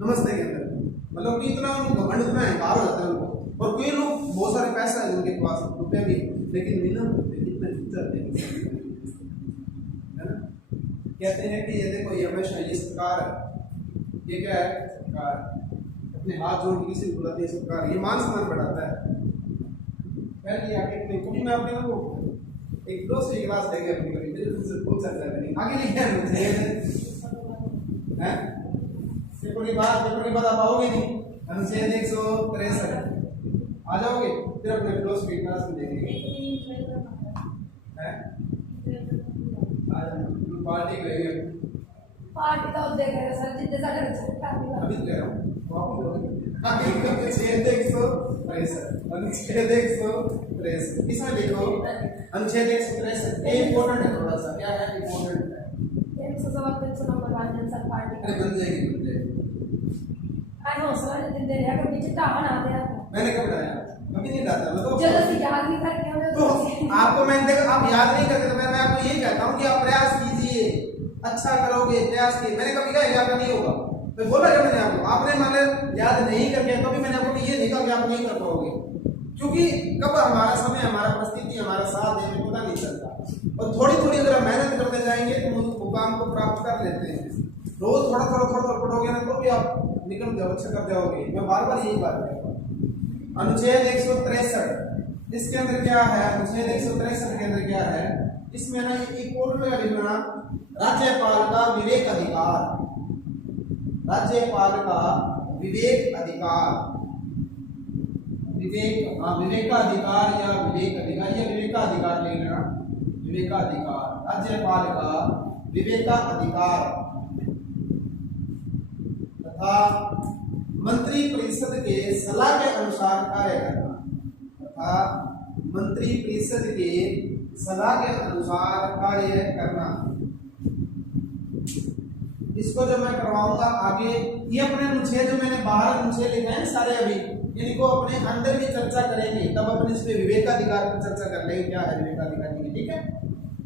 नमस्ते के अंदर, मतलब कि इतना उनको घमंड इतना अहंकार हो जाता है उनको। और कोई लोग बहुत सारे पैसा है उनके पास, रुपये भी, लेकिन बिना इतने जाते हैं कहते हैं कि ये देखो ये हमेशा ये सरकार है, ये क्या है सरकार, अपने हाथ जोड़ के किसी को बुलाती है सरकार, ये मान सम्मान बढ़ाता है। पहले आगे कभी मैं आपके को एक दूसरी क्लास देंगे अपनी कभी मेरे तुमसे पूछ सकता है नहीं आगे नहीं है मुझे हैं पेपर की बात आप आओगे नहीं। अनुच्छेद 163 आ जाओगे, फिर अपने फिलोसफी क्लास में देखेंगे हैं पार्टी करेंगे, पार्टी तो देगा सर जितने सारे अभी कह रहा हूँ अनुच्छेद 163 इसमें देखो अनुच्छेद 163 इंपॉर्टेंट है, थोड़ा सा क्या है इंपॉर्टेंट है, 100 नंबर वाले सर पार्टी अरे बन जाएगी आई नो सर दिन दे रहा कभी चिट्टा बना दिया मैंने कब बनाया कभी नहीं डालता मैं तो। जब से याद नहीं करके हमें तो आपको मैंने देखा आप याद नहीं करते, तो मैं आपको यही कहता हूँ कि आप प्रयास कीजिए, अच्छा करोगे, प्रयास कीजिए। मैंने कभी कहा याद नहीं होगा, तो बोला क्या मैंने आपको, आपने माने याद नहीं करके, कभी मैंने आपको ये नहीं कहा कि आप नहीं कर पाओगे, क्योंकि कब हमारा समय, हमारा परिस्थिति, हमारा साथ है, पता नहीं चलता। और थोड़ी थोड़ी अगर आप मेहनत करते जाएंगे तो मुकाम को प्राप्त कर लेते हैं। रोज थोड़ा थोड़ा थोड़ा थोड़ा पढ़ोगे ना तो भी आप निकल जाओ, अच्छा कर जाओगे। मैं बार बार यही बात कहता हूँ। अनुच्छेद 163 इसके अंदर क्या है, अनुच्छेद 163 के अंदर क्या है, इसमें ना एक और लिखना, राज्यपाल का विवेक अधिकार, राज्यपाल का विवेक अधिकार, विवेक, हाँ विवेकाधिकार या विवेक अधिकार, या विवेकाधिकार ले लेना, विवेकाधिकार, राज्यपाल का विवेकाधिकार तथा मंत्री परिषद के सलाह के अनुसार कार्य करना, तथा मंत्री परिषद के सलाह के अनुसार कार्य करना। इसको जो मैं करवाऊंगा आगे, ये अपने अनुच्छेद जो मैंने बाहर अनुच्छेद लिखे हैं सारे, अभी इनको अपने अंदर भी चर्चा करेंगे, तब अपने इस पे विवेकाधिकार पर चर्चा कर लेंगे क्या है विवेकाधिकार की, ठीक है।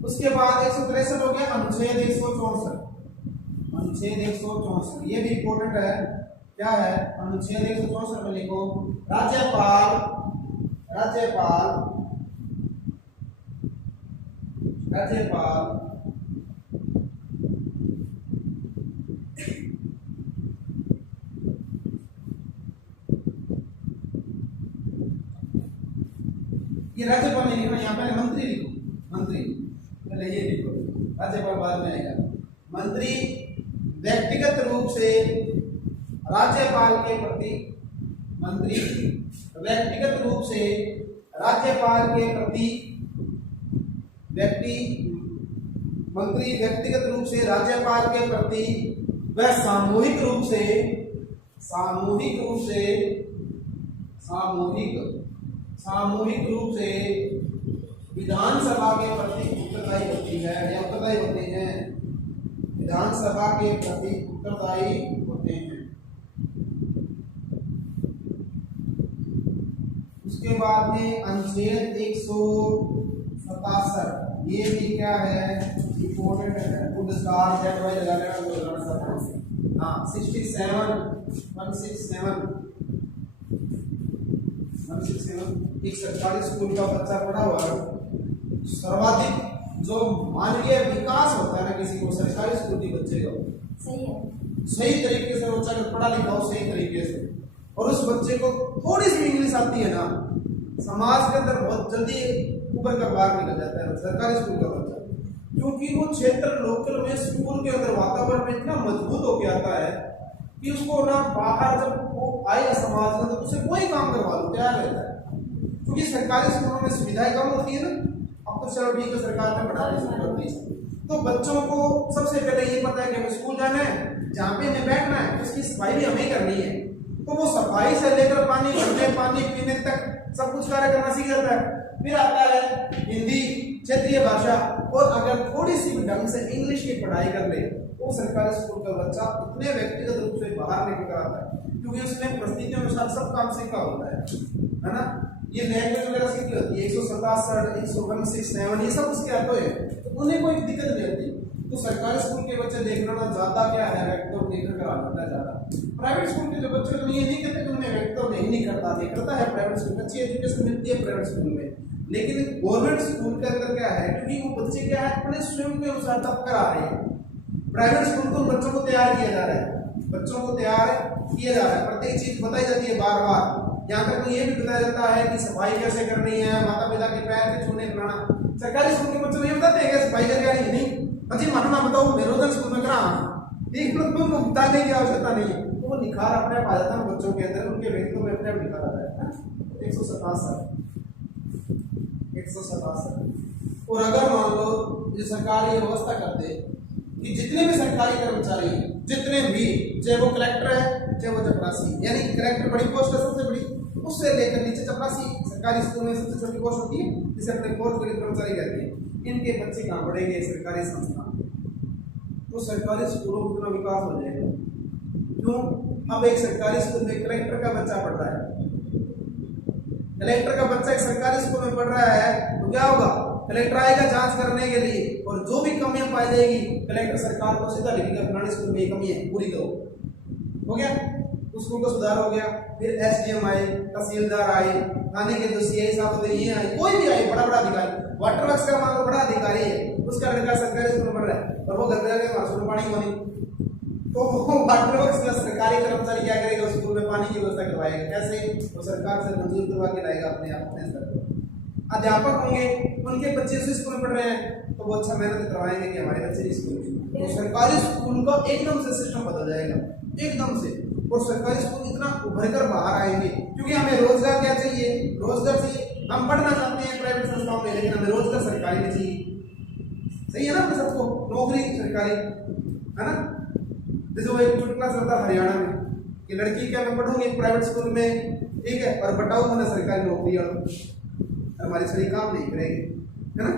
उसके बाद 163 हो गया अनुच्छेद 164, अनुच्छेद 164 ये भी इंपॉर्टेंट है। क्या है अनुच्छेद 164 में लिखो, राज्यपाल, राज्यपाल, राज्यपाल ये राज्यपाल नहीं लिखना, यहाँ पे मंत्री लिखो, मंत्री पहले ये लिखो, राज्यपाल बाद में आएगा। मंत्री व्यक्तिगत रूप से राज्यपाल के प्रति, मंत्री व्यक्तिगत रूप से राज्यपाल के प्रति, मंत्री व्यक्तिगत रूप से राज्यपाल के प्रति व सामूहिक रूप से, सामूहिक रूप से, सामूहिक रूप से विधानसभा के प्रति उत्तरदायी होती है, या उत्तरदायी होते हैं, विधानसभा के प्रति उत्तरदायी होते हैं। उसके बाद में अनुच्छेद 167 ये भी क्या है इंपॉर्टेंट है, गुड स्टार जेड वाई लगा लेना, तो लगाना सब। हाँ 167 एक सरकारी स्कूल का बच्चा पढ़ा हुआ है, सर्वाधिक जो मानवीय विकास होता है ना किसी को, सरकारी स्कूल के बच्चे का सही है, सही तरीके से बच्चा अगर पढ़ा लिखा हो सही तरीके से, और उस बच्चे को थोड़ी सी इंग्लिश आती है ना, समाज के अंदर बहुत जल्दी ऊपर का बाहर निकल जाता है सरकारी स्कूल का बच्चा, क्योंकि वो क्षेत्र लोकल में स्कूल के अंदर वातावरण में इतना मजबूत होकर आता है कि उसको ना बाहर जब वो आए समाज में तो उसे कोई काम करवा लो तैयार रहता है, क्योंकि सरकारी स्कूलों में सुविधाएं कम होती है ना। अब तो चलो ठीक है सरकार ने बढ़ाने शुरू कर दी, तो बच्चों को सबसे पहले ये पता है कि हमें स्कूल जाना है, जहाँ पे हमें बैठना है उसकी सफाई भी हमें करनी है, तो वो सफाई से लेकर पानी भरने, पानी पीने तक सब कुछ कार्य करना सीख जाता है। फिर आता है हिंदी, क्षेत्रीय भाषा, और अगर थोड़ी सी ढंग से इंग्लिश की पढ़ाई कर ले तो सरकारी स्कूल का बच्चा इतने व्यक्तिगत रूप से बाहर निकल कर आता है, क्योंकि उसने परिस्थितियों के साथ सब काम सीखा होता है ना। ये लैंग्वेज वगैरह सीखी होती है, 167 167 ये सब उसके आते हैं, तो उन्हें कोई दिक्कत नहीं होती। तो सरकारी स्कूल के बच्चे देखना ना ज्यादा क्या है व्यक्तित्व निखर कर आता है ज्यादा। प्राइवेट स्कूल के जो बच्चे तो ये नहीं कहते कि उन्हें व्यक्तित्व नहीं करता, नहीं करता है, प्राइवेट स्कूल में अच्छी एजुकेशन मिलती है प्राइवेट स्कूल में, लेकिन गवर्नमेंट स्कूल के अंदर क्या है, क्योंकि वो बच्चे क्या है अपने स्वयं के अनुसार तब कर आ रहे हैं। प्राइवेट स्कूल को बच्चों को तैयार किया जा रहा है, बच्चों को तैयार किया जा रहा है, प्रत्येक चीज बताई जाती है बार बार, यहाँ तक तो ये भी बताया जाता है कि सफाई कैसे करनी है, माता पिता के पैर के छूने कराना। सरकारी स्कूल के बच्चों को ये बताते हैं कि सफाई करके आनी नहीं, अजी मानो बताओ मेरोदर स्कूल में करा एक लोग को बताने की आवश्यकता नहीं है, तो वो निखार अपने आप आ जाता है बच्चों के अंदर, उनके व्यक्तित्व में अपने आप निखार आता है। 167 और अगर मान लो जो सरकार ये व्यवस्था करते कि जितने भी सरकारी कर्मचारी जितने भी, चाहे वो कलेक्टर है चाहे वो चपरासी, यानी कलेक्टर बड़ी पोस्ट है सबसे बड़ी, उससे लेकर नीचे चपरासी, सरकारी स्कूल में सबसे छोटी पोस्ट होती है जिसे अपने पोस्ट के कर्मचारी कहते हैं, इनके बच्चे कहाँ पढ़ेंगे सरकारी संस्था, तो सरकारी स्कूलों का कितना विकास हो जाएगा। क्यों? अब एक सरकारी स्कूल में कलेक्टर का बच्चा पढ़ रहा है, कलेक्टर का बच्चा एक सरकारी स्कूल में पढ़ रहा है तो क्या होगा, कलेक्टर आएगा जांच करने के लिए और जो भी कमियां पाई जाएगी कलेक्टर सरकार को सीधा लिखेगा फलाने स्कूल में ये कमी है पूरी करो, हो गया, उस स्कूल का सुधार हो गया। फिर एसडीएम आए, तहसीलदार आए, थाने के जो सीआई साहब होते ये आए, कोई भी आए, बड़ा बड़ा अधिकारी, वाटर वर्क्स का मान लो बड़ा अधिकारी है, उसका लड़का सरकारी स्कूल में पढ़ रहा है और वो गंदा के मासूम पानी को नहीं, तो वो वाटर वर्क्स का सरकारी कर्मचारी क्या करेगा, उस स्कूल में पानी की व्यवस्था करवाएगा, कैसे, वो सरकार से मंजूर करवा के लाएगा अपने आप अपने स्तर पर। अध्यापक होंगे, उनके बच्चे उस स्कूल में पढ़ रहे हैं तो वो अच्छा मेहनत करवाएंगे कि हमारे बच्चे भी स्कूल में, तो सरकारी स्कूल का एकदम से सिस्टम बदल जाएगा, एकदम से, और सरकारी स्कूल इतना उभर कर बाहर आएंगे, क्योंकि हमें रोजगार क्या चाहिए, रोजगार चाहिए, हम पढ़ना चाहते हैं प्राइवेट संस्थाओं में, लेकिन हमें रोजगार सरकारी में चाहिए, सही है ना, अपने सबको नौकरी सरकारी, है ना। जैसे वो एक चुटकुला चलता हरियाणा में कि लड़की क्या मैं पढ़ूंगी प्राइवेट स्कूल में, ठीक है, और बताऊँ मैंने सरकारी नौकरी और हमारी शरीर काम नहीं करेगी, है ना,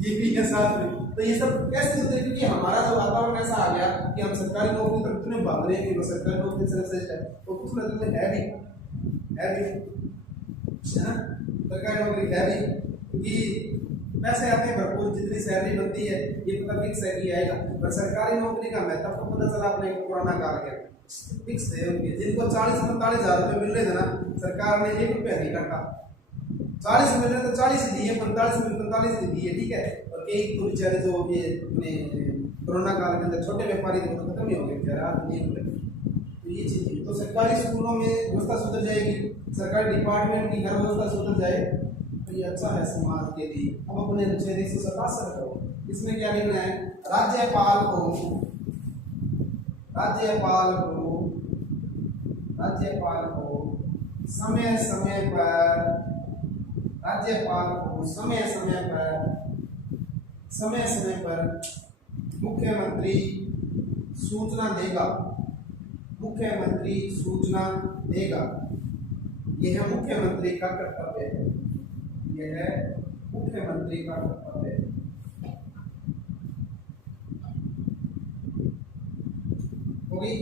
ये भी है साथ में। तो ये सब कैसे होते हैं, क्योंकि हमारा जो वातावरण ऐसा आ गया कि हम सरकारी नौकरी तक इतने भाग रहे हैं कि वो सरकारी नौकरी से है, तो कुछ मतलब है भी, है ना, सरकारी नौकरी है भी, क्योंकि पैसे आते हैं भरपूर, जितनी सैलरी बनती है ये पता फिक्स सैलरी आएगा, पर सरकारी नौकरी का महत्व तो पता चला अपने पुराना काल के फिक्स है उनके, जिनको 40-45 हज़ार रुपये मिल रहे थे ना, सरकार ने 1 रुपया नहीं काटा, 40 मिल रहे तो 40 दिए, 45 दिए, ठीक है, और कई तो बेचारे जो ये अपने कोरोना काल के अंदर छोटे व्यापारी थे तो खत्म ही हो गए बेचारे, आज नहीं मिले, तो ये चीज़ है। तो सरकारी स्कूलों में व्यवस्था सुधर जाएगी, सरकारी डिपार्टमेंट की हर व्यवस्था सुधर जाए तो ये अच्छा है समाज के लिए। अब अपने अनुच्छेद 177 करो, इसमें क्या लिखना है, राज्यपाल को समय समय पर मुख्यमंत्री सूचना देगा, यह मुख्यमंत्री का कर्तव्य है, हो गई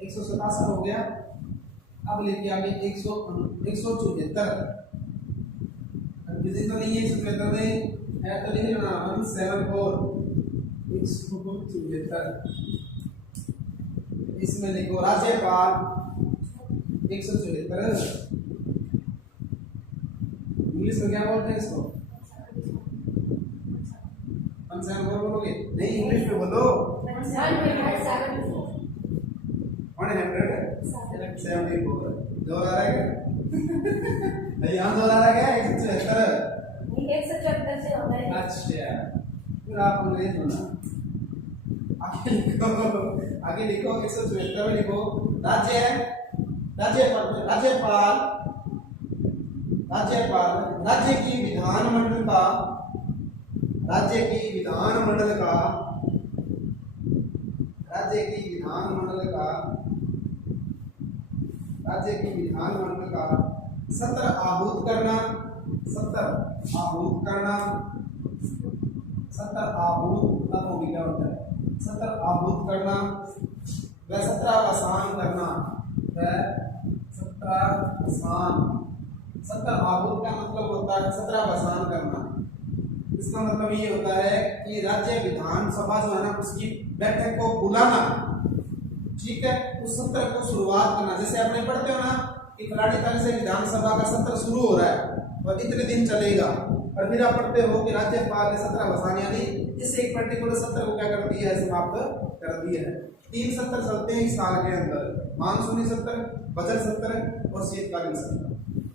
177 हो गया। अब लेके आगे 174, कंफ्यूजन तो नहीं है, 174 में है तो लिख लेना 174, 174, इसमें लिखो राज्यपाल 174, इंग्लिश में क्या बोलते हैं इसको, 174 बोलोगे, नहीं इंग्लिश में बोलो, 170 होगा, जोर आ रहा है क्या? नहीं यहाँ जोर आ रहा है क्या, 174 से होता है। अच्छा, फिर आप अंग्रेज हो ना, आगे लिखो 174 में लिखो राज्यपाल राज्य की विधानमंडल का सत्र आहूत करना, सत्र आहूत करना व सत्रावसान करना, सत्र आहूत का मतलब होता है सत्रावसान करना। इसका मतलब ये होता है कि राज्य विधानसभा जो है ना उसकी बैठक को बुलाना, ठीक है, उस सत्र को शुरुआत करना, जैसे आपने पढ़ते हो ना कि फलानी तारीख से विधानसभा का सत्र शुरू हो रहा है और इतने दिन चलेगा, और फिर आप पढ़ते हो कि राज्यपाल ने सत्रावसान यानी इस एक पर्टिकुलर सत्र को क्या कर दिया है, समाप्त कर दिया है। 3 सत्र चलते हैं इस साल के अंदर, मानसूनी सत्र, बजट सत्र और शीतकालीन सत्र।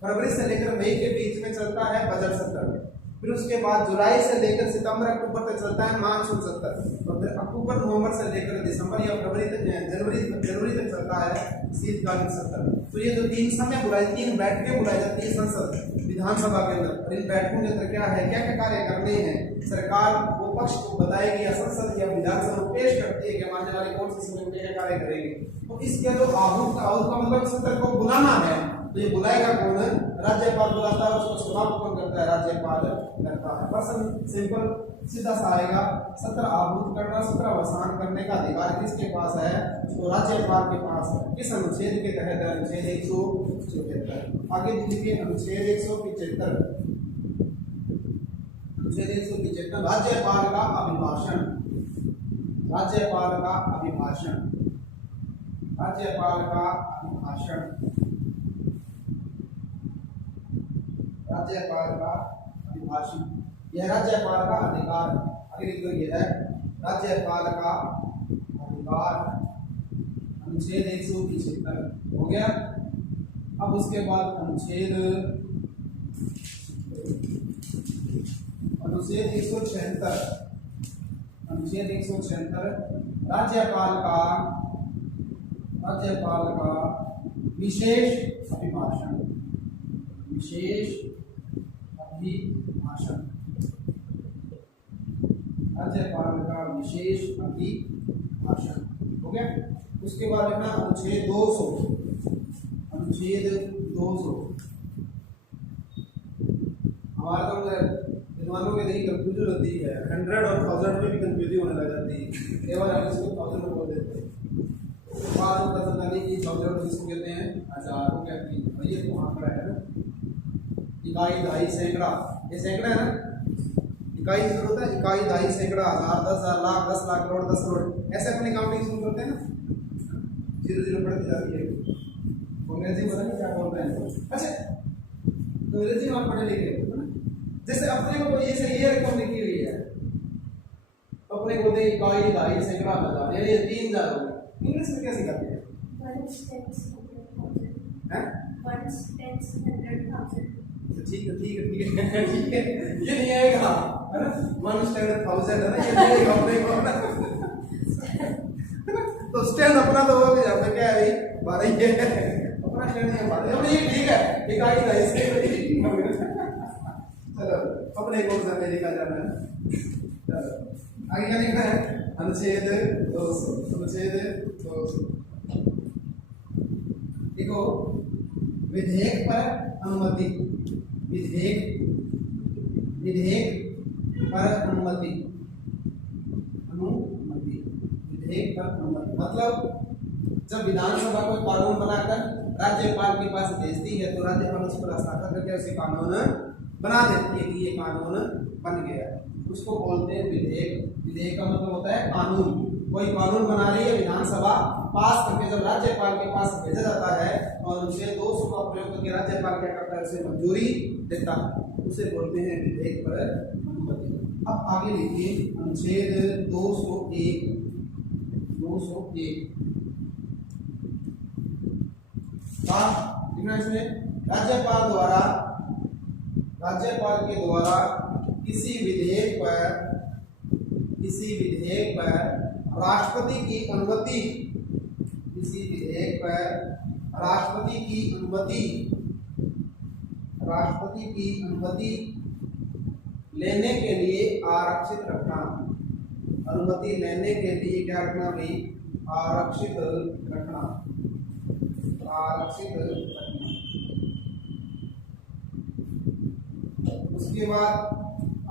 फरवरी से लेकर मई के बीच में चलता है बजट सत्र, फिर उसके बाद जुलाई से लेकर सितंबर अक्टूबर तक चलता है मानसून सत्र, और फिर अक्टूबर नवंबर से लेकर दिसंबर या फरवरी तक जनवरी तक चलता है शीतकालीन सत्र। तो ये जो 3 समय बुलाई, 3 बैठकें बुलाई जाती है संसद विधानसभा के अंदर, और इन बैठकों के अंदर क्या है, क्या क्या कार्य करने हैं, सरकार वो पक्ष को बताएगी या संसद या विधानसभा पेश करती है कि हम आने वाले कौन से समय में क्या कार्य करेंगे। तो इसके जो आहूत का मतलब सत्र को बुलाना है, तो ये बुलाएगा कौन? राज्यपाल बुलाता है, उसको समाप्त कौन करता है? राज्यपाल करता है। प्रश्न सिंपल सीधा सा आएगा, सत्र आहूत करना, सत्र अवसान करने का अधिकार किसके पास है? तो राज्यपाल के पास है। किस अनुच्छेद के तहत? अनुच्छेद 177। आगे देखिए अनुच्छेद 175। अनुच्छेद 175 राज्यपाल का अभिभाषण। राज्यपाल का अभिभाषण। राज्यपाल का अभिभाषण। राज्यपाल का अभिभाषण, यह राज्यपाल का अधिकार है। आगे लिखो, यह है राज्यपाल का अधिकार। अनुच्छेद 175 हो गया। अब उसके बाद अनुच्छेद 176। अनुच्छेद 176 राज्यपाल का विशेष अभिभाषण। विशेष अभिभाषण। राज्यपाल का विशेष अभिभाषण हो गया। उसके बाद अपना अनुच्छेद 200। अनुच्छेद 200 हमारे तो विद्वानों के देखिए कंफ्यूजन होती है, 100 और 1000 में भी कंफ्यूजन होने लग जाती है। केवल आप इसको 1000 में बोल देते हैं, बाद में पता चला कि 1000 जिसको कहते हैं हजार को कहते हैं। भैया तो आंकड़ा है ना, इकाई, दहाई, सैकड़ा, ये सैकड़ा है ना। इकाई की जरूरत है, इकाई, दहाई, सैकड़ा, हजार, 10,000, लाख, 10 लाख, करोड़, 10 करोड़, ऐसे अपने काउंटिंग शुरू करते हैं ना, 0 बढ़ती जाती है। अंग्रेजी पता नहीं क्या बोल रहे हैं। अच्छा, तो अंग्रेजी में आप पढ़े लिखे हो ना, जैसे अपने को ये रकम लिखी हुई है, तो अपने को बोलते हैं इकाई, दहाई, सैकड़ा, हजार, यानी 3000 हो गए। इंग्लिश में कैसे करते हैं? ठीक है, ये नहीं आएगा है ना, 1/1000 है ना, ये नहीं आएगा अपने को। तो स्टैंड अपना तो हो गया, क्या है भाई, 12 ही है अपना स्टैंड है 12। ये ठीक है, इकाई, दहाई, सैकड़ा। चलो अपने को से लिखा जाना है। चलो आगे क्या लिखना है? अनुच्छेद 200। अनुच्छेद 200 देखो, विधेयक पर अनुमति। विधेयक पर अनुमति। अनुमति, विधेयक पर अनुमति मतलब जब विधानसभा कोई कानून बनाकर राज्यपाल के पास भेजती है, तो राज्यपाल उस पर हस्ताक्षर करके उसे कानून बना देती है कि ये कानून बन गया। उसको बोलते हैं विधेयक। विधेयक का मतलब होता है कानून। कोई कानून बना रही है विधानसभा, पास करके जब राज्यपाल के पास भेजा जाता है और उसे 200 का प्रयोग करके राज्यपाल क्या करता है? उसे मंजूरी देता है, उसे बोलते हैं विधेयक पर अनुमति। अब आगे लिखिए अनुच्छेद 201। 201 इसमें राज्यपाल के द्वारा किसी विधेयक पर राष्ट्रपति की अनुमति, किसी विधेयक पर राष्ट्रपति की अनुमति लेने के लिए आरक्षित रखना। अनुमति लेने के लिए क्या रखना भाई? आरक्षित रखना। आरक्षित रखना। उसके बाद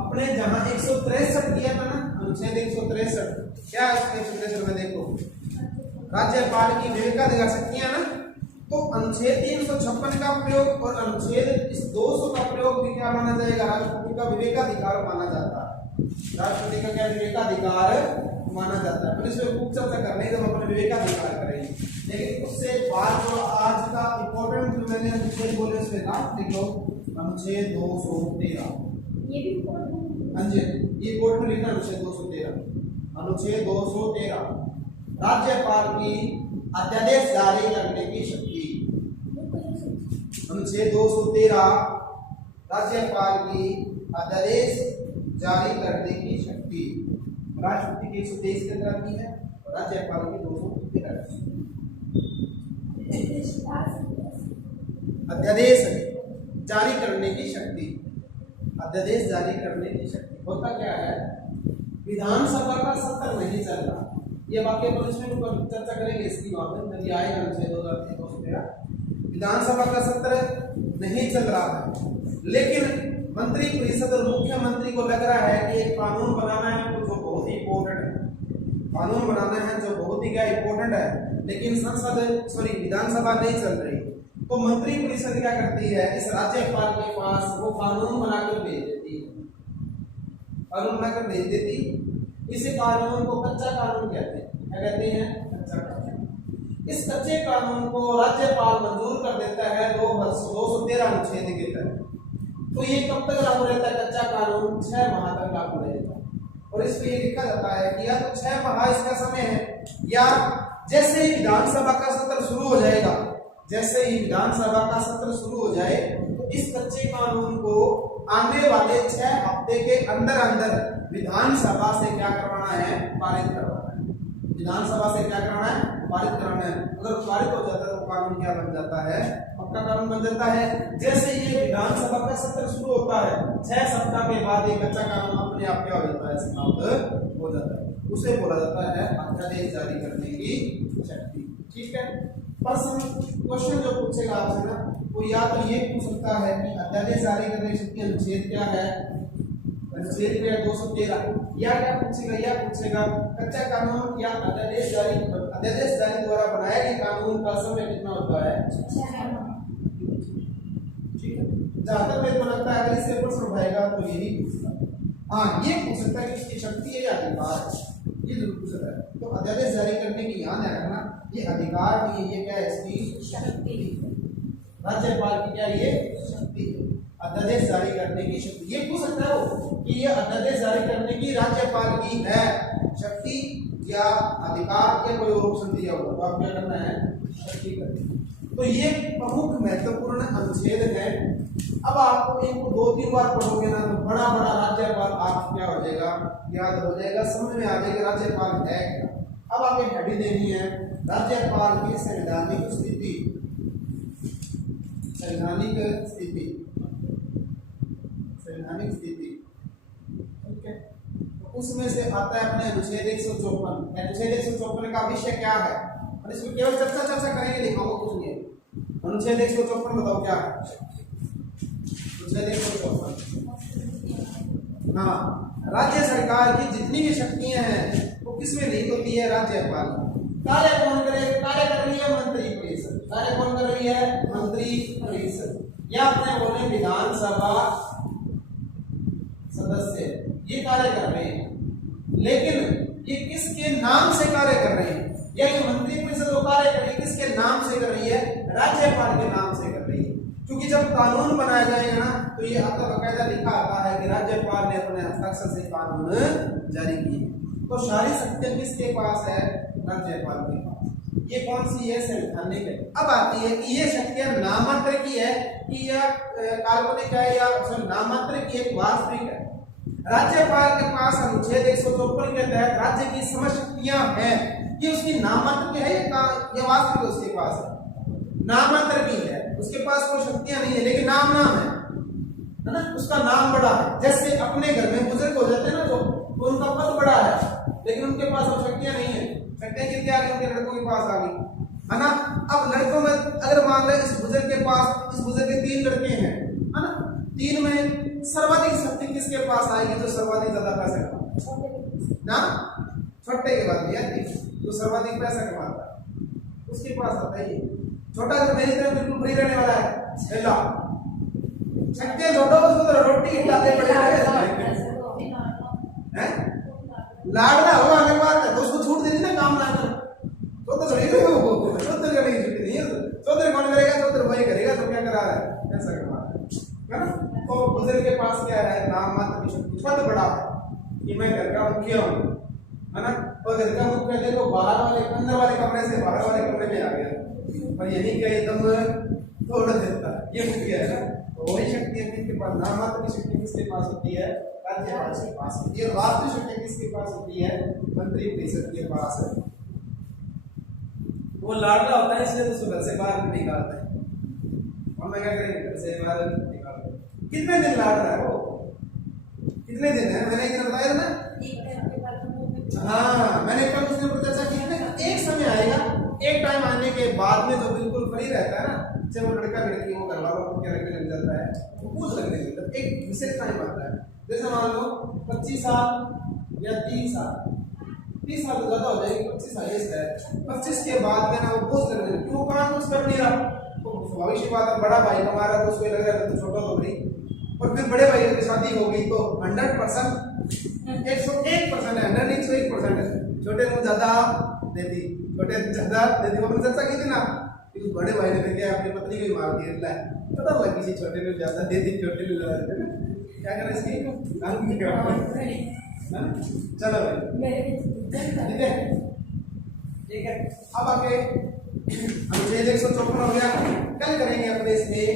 अपने जहां 163 दिया था ना, अनुच्छेद 163, क्या है 163 में? देखो, राज्यपाल की विवेकाधिकार शक्तियां ना, तो अनुच्छेद 356 का प्रयोग और अनुच्छेद इस 200 का प्रयोग भी क्या माना जाएगा? राष्ट्रपति का विवेकाधिकार माना जाता है। राष्ट्रपति का क्या विवेकाधिकार माना जाता है? फिर इसमें खूब चर्चा करने जब अपने विवेकाधिकार करेंगे, लेकिन उससे बाद जो आज का इंपॉर्टेंट जो मैंने अनुच्छेद बोले उसमें नाम लिख लो, अनुच्छेद 213। ये भी हाँ जी, ये कोर्ट में लिखना अनुच्छेद 213। अनुच्छेद 213 राज्यपाल की अध्यादेश जारी करने की शक्ति। अनुच्छेद 213 राज्यपाल की अध्यादेश जारी करने की शक्ति। राष्ट्रपति की 123 के अंदर आती है और राज्यपाल की 213। अध्यादेश जारी करने की शक्ति। अध्यादेश जारी करने की शक्ति होता क्या है? विधानसभा का सत्र नहीं चल रहा, ये वाक्य पर इसमें चर्चा करेंगे इसकी बात में, यदि आएगा अनुच्छेद 213। विधानसभा का सत्र नहीं चल रहा है, लेकिन मंत्री परिषद और मुख्यमंत्री को लग रहा है कि एक कानून बनाना है जो बहुत ही इम्पोर्टेंट है, कानून बनाना है जो बहुत ही क्या इम्पोर्टेंट है, लेकिन विधानसभा नहीं चल रही। तो मंत्री परिषद क्या करती है, इस राज्यपाल के पास वो कानून बनाकर भेज देती है, कानून बनाकर भेज देती। इस कानून को कच्चा कानून कहते हैं। क्या कहते हैं? कच्चा कानून। इस कच्चे कानून को राज्यपाल मंजूर कर देता है 213 अनुच्छेद के तहत। तो ये कब तक लागू रहता है? कच्चा कानून 6 माह तक लागू रहेगा। और इस पे ये लिखा जाता है कि या तो 6 माह इसका समय है, या जैसे ही विधानसभा का सत्र शुरू हो जाएगा, जैसे ही विधानसभा का सत्र शुरू हो जाए तो इस कच्चे कानून को आने वाले 6 हफ्ते के अंदर अंदर विधानसभा से क्या करवाना है? पारित करवाना है। विधानसभा से क्या करवाना है? पारित कराना है। अगर पारित हो जाता है तो कानून क्या बन जाता है? पक्का कानून बन जाता है। जैसे ये विधानसभा का सत्र शुरू होता है, 6 सप्ताह के बाद ये कच्चा कानून अपने आप क्या हो जाता है? समाप्त हो जाता है। उसे बोला जाता है अध्यादेश जारी करने की शक्ति। ठीक है। क्वेश्चन जो पूछेगा आपसे ना, वो या तो ये पूछ सकता है कि अध्यादेश जारी करने की शक्ति अनुच्छेद क्या है? अनुच्छेद 213। या क्या पूछेगा? या पूछेगा कच्चा कानून या अध्यादेश जारी द्वारा बनाया गया कानून का समय कितना होता है? ठीक है। जहां तक मेरे को लगता है अगर इससे प्रश्न उठाएगा तो यही पूछता है। हाँ, ये पूछ सकता है कि इसकी शक्ति है या अधिकार है, ये जरूर पूछ सकता है। तो अध्यादेश जारी करने की ध्यान रखना, ये अधिकार नहीं है, ये क्या है? इसकी शक्ति। राज्यपाल की क्या ये शक्ति है? अध्यादेश जारी करने की शक्ति। ये पूछ सकता है वो कि ये अध्यादेश जारी करने की राज्यपाल की है शक्ति या अधिकार, या कोई और ऑप्शन दिया होगा तो आप क्या करना है? शक्ति करनी। तो ये प्रमुख महत्वपूर्ण अनुच्छेद है। अब आपको इनको 2-3 बार पढ़ोगे ना तो बड़ा बड़ा राज्यपाल आप क्या हो जाएगा? याद हो जाएगा, समझ में आ जाएगा राज्यपाल है क्या। अब आगे हेडिंग देनी है राज्यपाल की संवैधानिक स्थिति। संवैधानिक स्थिति, संवैधानिक स्थिति। ठीक है। तो उसमें से आता है अपने अनुच्छेद 154। अनुच्छेद 154 का विषय क्या है? और इसमें केवल चर्चा करेंगे, लिखाओ कुछ नहीं है। अनुच्छेद 154 बताओ क्या है? अनुच्छेद 154, हाँ, राज्य सरकार की जितनी भी शक्तियां हैं वो किसमें निहित होती है? राज्यपाल। कार्य कौन करे? कार्य कर रही है मंत्री परिषद। कार्य कौन कर रही है? मंत्री परिषद। या अपने बोले विधानसभा सदस्य ये कार्य कर रहे हैं, लेकिन ये किसके नाम से कार्य कर रहे हैं? या जो मंत्री परिषद वो कार्य कर रही है किसके नाम से कर रही है? राज्यपाल के नाम से कर रही है। क्योंकि जब कानून बनाया जाएगा ना तो ये आता बकायदा लिखा आता है कि राज्यपाल ने अपने हस्ताक्षर से कानून जारी किए। तो सारी शक्तियां किसके पास है? राज्यपाल के पास। ये कौन सी है? संवैधानिक है। अब आती है कि ये शक्तियां नामात्र की है कि या काल्पनिक है, या नामात्र की एक वास्तविक है। राज्यपाल के पास अनुच्छेद 154 के तहत राज्य की समस्त शक्तियां हैं, ये उसकी नामात्र की है या वास्तविक उसके पास है? नामात्र की है, उसके पास कोई शक्तियां नहीं है, लेकिन नाम है ना, उसका नाम बड़ा है। जैसे अपने घर में बुजुर्ग हो जाते हैं ना, तो उनका पद बड़ा है लेकिन उनके पास अब शक्तियां नहीं है। शक्तियां कितनी आ गई? उनके लड़कों के पास आ गई, है ना। अब लड़कों में अगर मान ले इस बुजुर्ग के पास, इस बुजुर्ग के 3 लड़के हैं, है ना, 3 में सर्वाधिक शक्ति किसके पास आएगी? जो सर्वाधिक ज्यादा पैसा कमाता ना, छोटे के बाद भैया जो सर्वाधिक पैसा कमाता है उसके पास आता है। छोटा जो मेरी तरफ बिल्कुल फ्री रहने वाला है, हेला शक्तियां छोड़ो, उसको तो रोटी खिलाते पड़े हैं। लाडला हो आगे बात है तो उसको छूट देती ना, काम ना कर तो थोड़ी हो चौधरी का नहीं छुट्टी नहीं है। चौधरी कौन करेगा? चौधरी वही करेगा तो क्या करा रहा है? पैसा कमा रहा है ना। तो बुजुर्ग के पास क्या है? नाम मात्र की शक्ति, पद बड़ा है कि मैं घर का मुखिया हूँ, है ना। और घर का मुखिया देखो बाहर वाले अंदर वाले कमरे से बाहर वाले कमरे में आ गया, और यही क्या एकदम तोड़ देता है, ये मुखिया है ना। तो वही शक्ति है किसके पास? नाम मात्र की शक्ति किसके पास होती है? राज्यपाल के पास होती है। वास्तविक शक्ति किसके पास होती है? मंत्री परिषद के पास है। वो लाडला होता है इसलिए तो घर से बाहर निकालता है। हम क्या करेंगे? घर से बाहर निकालते हैं। कितने दिन लाडला है वो? कितने दिन है? मैंने एक दिन बताया ना, हाँ मैंने कल उसने चर्चा की ना, एक समय आएगा, एक टाइम आने के बाद में जो बिल्कुल फ्री रहता है ना, जब वो लड़का लड़की वो घर वालों को क्या लगने लग जाता है, वो बोझ लगने लगता है, एक विशेष टाइम आता है। जैसे मान लो 25 साल या 30 साल, 30 साल तो ज्यादा हो जाएगी, 25 साल है, 25 के बाद में ना वो बोझ लगने लगता है, क्यों काम कुछ कर नहीं रहा, तो भविष्य बात है, बड़ा भाई हमारा तो उसको लग रहा है तो छोटा हो गई, और फिर बड़े भाई की शादी हो गई तो 100% 101% है, 101% है, छोटे को ज्यादा देती, छोटे ज्यादा देती। वो अपनी चर्चा की थी ना, कि बड़े भाई ने क्या अपनी पत्नी को ही मार दिया, पता लगा किसी छोटे को ज्यादा देती, छोटे को ज्यादा देती, क्या करें इसकी चलो भाई ठीक है, ठीक है। अब आगे हम 154 हो गया, कल करेंगे अपने इसमें